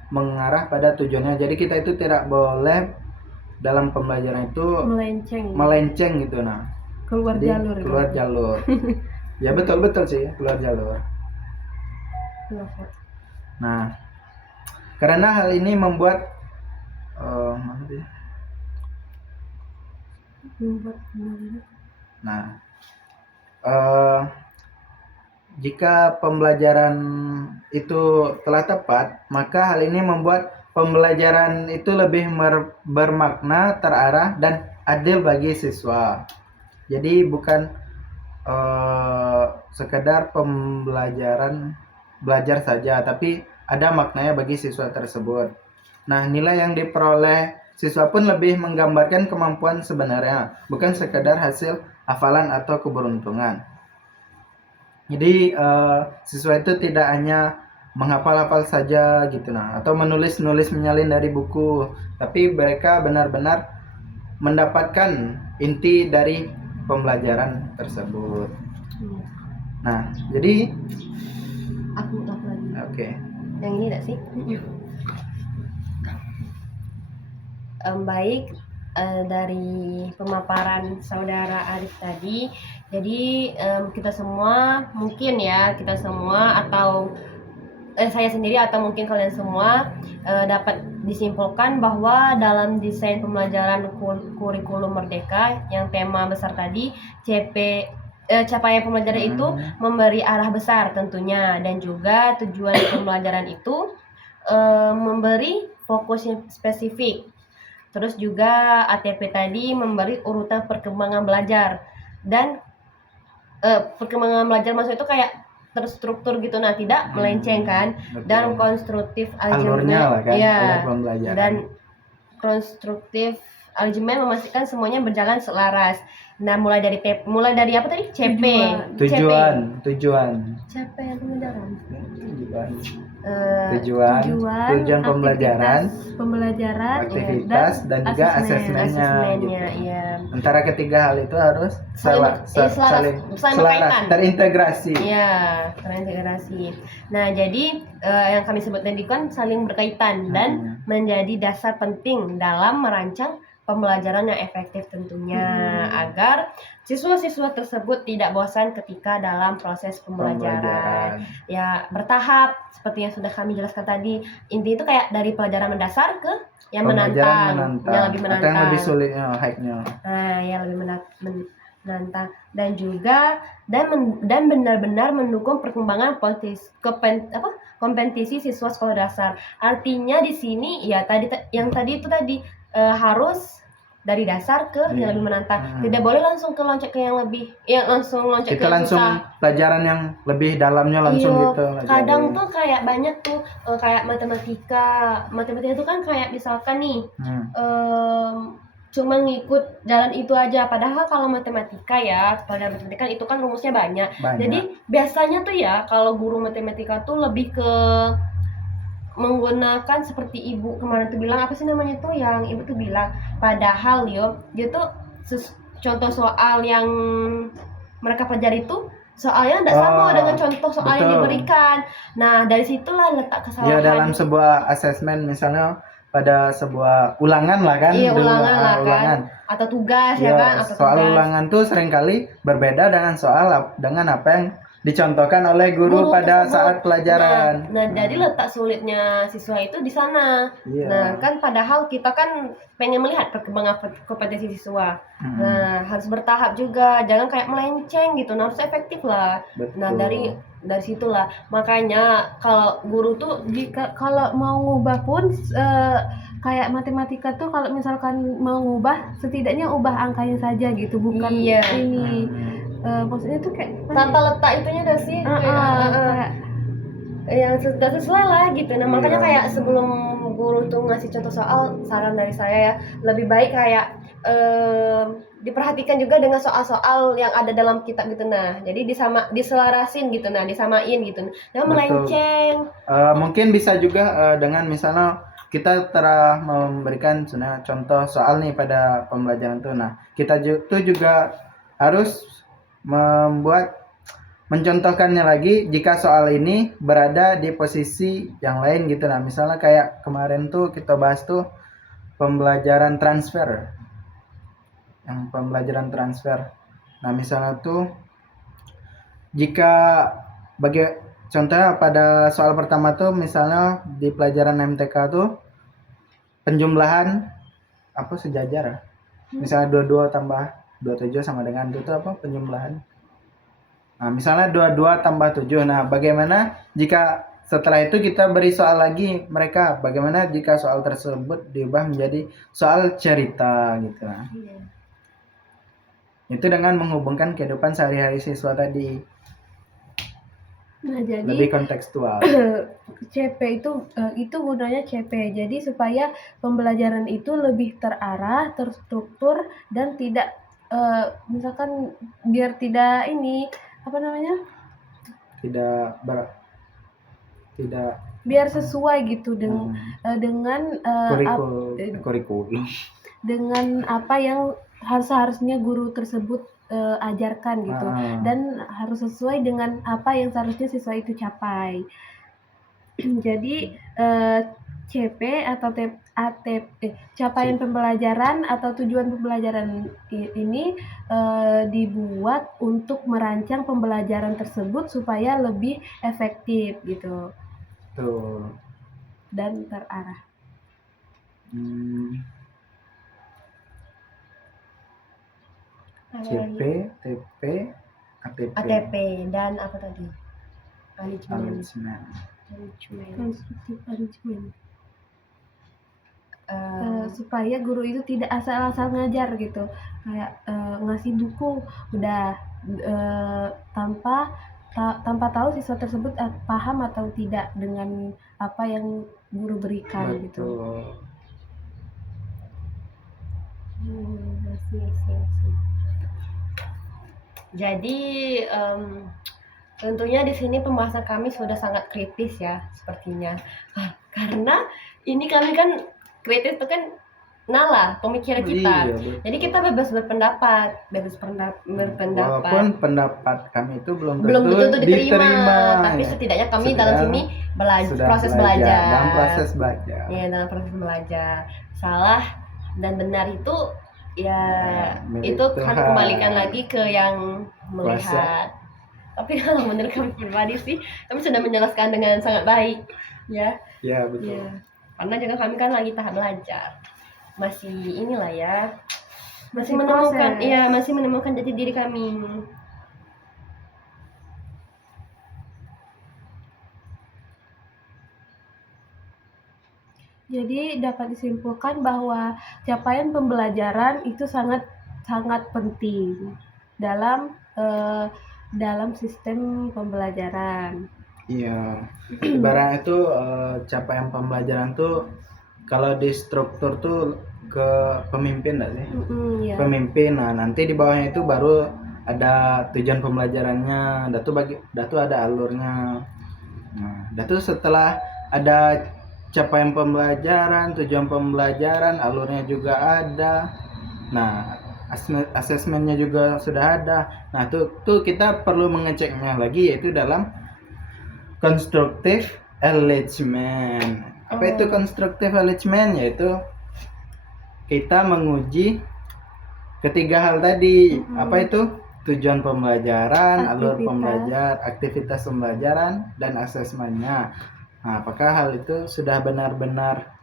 mengarah pada tujuannya. Jadi kita itu tidak boleh dalam pembelajaran itu melenceng gitu. Nah, keluar jadi jalur gitu. keluar jalur. Ya betul sih, keluar jalur. Nah, karena hal ini membuat jika pembelajaran itu telah tepat, maka hal ini membuat pembelajaran itu lebih bermakna, terarah, dan adil bagi siswa. Jadi bukan sekedar pembelajaran belajar saja, tapi ada maknanya bagi siswa tersebut. Nah, nilai yang diperoleh siswa pun lebih menggambarkan kemampuan sebenarnya, bukan sekedar hasil hafalan atau keberuntungan. Jadi siswa itu tidak hanya menghafal-hafal saja gitu, nah, atau menulis menyalin dari buku, tapi mereka benar-benar mendapatkan inti dari pembelajaran tersebut. Nah, jadi Aku lagi. Oke. Yang ini enggak sih? Baik, dari pemaparan saudara Arif tadi, jadi kita semua mungkin ya, atau saya sendiri atau mungkin kalian semua dapat disimpulkan bahwa dalam desain pembelajaran kurikulum Merdeka yang tema besar tadi capaian pembelajaran itu memberi arah besar tentunya, dan juga tujuan pembelajaran itu memberi fokus yang spesifik. Terus juga ATP tadi memberi urutan perkembangan belajar, dan perkembangan belajar maksud itu kayak terstruktur gitu, nah tidak melenceng kan. Betul. Dan konstruktif alurnya lah kan, ya, alur pembelajaran. dan konstruktif aljemen memastikan semuanya berjalan selaras. Nah, mulai dari apa tadi? CP. Tujuan. CP yang pembelajaran. Tujuan pembelajaran, aktivitas, dan juga asesmennya gitu. Iya. Antara ketiga hal itu harus saling berkaitan, terintegrasi. Iya, terintegrasi. Nah, jadi yang kami sebut tadi kan saling berkaitan dan menjadi dasar penting dalam merancang pembelajaran yang efektif tentunya, agar siswa-siswa tersebut tidak bosan ketika dalam proses pembelajaran. Ya, bertahap seperti yang sudah kami jelaskan tadi. Inti itu kayak dari pelajaran mendasar ke yang menantang, yang lebih menantang. Atau yang lebih sulitnya, hype-nya. Nah, yang lebih menantang, dan juga dan benar-benar mendukung perkembangan kompetisi siswa sekolah dasar. Artinya di sini ya tadi itu harus dari dasar ke yang lebih menantang. Tidak boleh langsung loncat ke yang lebih, langsung loncat ke yang langsung susah. Pelajaran yang lebih dalamnya langsung gitu. Kadang tuh kayak banyak tuh kayak matematika itu kan kayak misalkan nih cuma ngikut jalan itu aja, padahal kalau matematika ya, pelajaran matematika itu kan rumusnya banyak. Jadi biasanya tuh ya kalau guru matematika tuh lebih ke menggunakan seperti ibu kemarin tuh bilang, apa sih namanya tuh yang ibu tuh bilang, padahal dia tuh contoh soal yang mereka pelajari itu soalnya tidak sama dengan contoh soal yang diberikan. Nah, dari situlah letak kesalahan. Ya, dalam sebuah asesmen misalnya pada sebuah ulangan lah kan. Iya, ulangan. Atau tugas ya kan. Soal ulangan tuh seringkali berbeda dengan dengan apa yang dicontohkan oleh guru pada tersebut. Saat pelajaran. Nah, jadi letak sulitnya siswa itu di sana. Nah, kan padahal kita kan pengen melihat perkembangan kompetensi siswa. Nah, harus bertahap juga, jangan kayak melenceng gitu. Nah, harus efektif lah. Betul. Nah, dari situlah. Makanya kalau guru tuh kalau mau ngubah pun kayak matematika tuh kalau misalkan mau ngubah, setidaknya ubah angkanya saja gitu, bukan Iya. ini. Maksudnya tuh kayak Tata letak itunya udah sih kayak yang sudah sesuai lah gitu. Nah makanya Iya. kayak sebelum guru tuh ngasih contoh soal, saran dari saya ya, lebih baik kayak diperhatikan juga dengan soal-soal yang ada dalam kitab gitu. Nah jadi diselarasin gitu, nah disamain gitu, nah Betul. melenceng. Mungkin bisa juga dengan misalnya kita telah memberikan sebenarnya contoh soal nih pada pembelajaran tuh. Nah, kita tuh juga harus mencontohkannya lagi jika soal ini berada di posisi yang lain gitu. Nah, misalnya kayak kemarin tuh kita bahas tuh pembelajaran transfer. Yang pembelajaran transfer. Nah, misalnya tuh jika contohnya pada soal pertama tuh misalnya di pelajaran MTK tuh penjumlahan apa sejajar. Misalnya 22 tambah 27 sama dengan itu apa penjumlahan. Nah, misalnya 22 tambah 7. Nah, bagaimana jika setelah itu kita beri soal lagi mereka, bagaimana jika soal tersebut diubah menjadi soal cerita gitu. Nah, itu dengan menghubungkan kehidupan sehari-hari siswa tadi. Nah, jadi Lebih kontekstual. CP itu gunanya CP. Jadi supaya pembelajaran itu lebih terarah, terstruktur dan tidak misalkan biar tidak ini apa namanya? Tidak biar sesuai gitu dengan kurikulum. dengan apa yang seharusnya guru tersebut ajarkan gitu, dan harus sesuai dengan apa yang seharusnya siswa itu capai. Jadi CP atau capaian pembelajaran atau tujuan pembelajaran ini dibuat untuk merancang pembelajaran tersebut supaya lebih efektif gitu. Tuh. Dan terarah. CP, TP, ATP dan apa tadi? Arrangement. Constructive arrangement. Supaya guru itu tidak asal-asal ngajar gitu, kayak ngasih buku udah tanpa tahu siswa tersebut paham atau tidak dengan apa yang guru berikan. Betul. Gitu. Jadi tentunya di sini pembahasan kami sudah sangat kritis ya sepertinya, karena ini kami kan kritis itu kan nalar pemikiran kita. Iya, jadi kita bebas berpendapat. Walaupun pendapat kami itu belum tentu diterima, tapi ya. setidaknya kami dalam sini proses belajar. Iya, dalam proses belajar. Salah dan benar itu ya itu kan kembalikan lagi ke yang melihat. Tapi kalau menurut kami pribadi sih, kami sudah menjelaskan dengan sangat baik, ya. Ya betul. Ya. Karena juga kami kan lagi tahap belajar, masih inilah ya, masih menemukan jati diri kami. Jadi dapat disimpulkan bahwa capaian pembelajaran itu sangat penting dalam sistem pembelajaran. Iya. Ibaratnya itu capaian pembelajaran tuh kalau di struktur tuh ke pemimpin nggak sih? Iya. Pemimpin. Nah, nanti di bawahnya itu baru ada tujuan pembelajarannya, datu ada alurnya. Nah, datu setelah ada capaian pembelajaran, tujuan pembelajaran, alurnya juga ada. Nah, asesmennya juga sudah ada. Nah, tuh kita perlu mengeceknya lagi, yaitu dalam constructive engagement. Apa itu constructive engagement? Yaitu kita menguji ketiga hal tadi. Apa itu? Tujuan pembelajaran, alur pembelajaran, aktivitas pembelajaran, dan asesmennya. Nah, apakah hal itu sudah benar-benar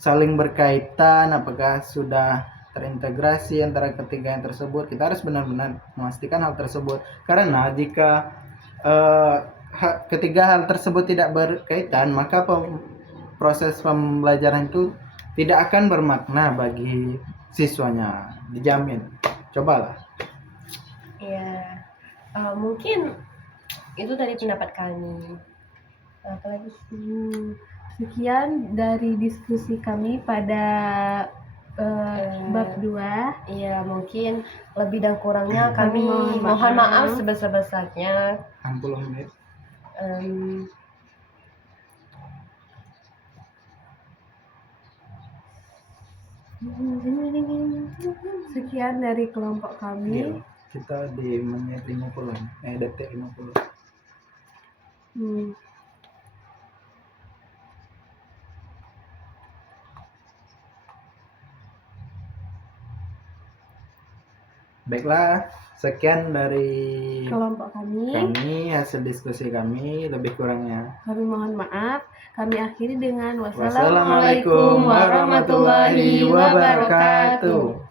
saling berkaitan? Apakah sudah terintegrasi antara ketiga yang tersebut? Kita harus benar-benar memastikan hal tersebut. Karena jika ketiga hal tersebut tidak berkaitan, maka proses pembelajaran itu tidak akan bermakna bagi siswanya, dijamin. Cobalah. Ya, mungkin itu dari pendapat kami. Apalagi? Sekian dari diskusi kami pada bab 2. Iya, mungkin lebih dan kurangnya Kami kami mohon mohon maaf maaf. sebesar-besarnya. 60 menit. Em, Sekian dari kelompok kami. Gila, kita di menit 50, detik 50. Hmm. Baiklah, sekian dari Kelompok kami. hasil diskusi kami, lebih kurangnya. Kami mohon maaf. Kami akhiri dengan Wassalamualaikum warahmatullahi wabarakatuh.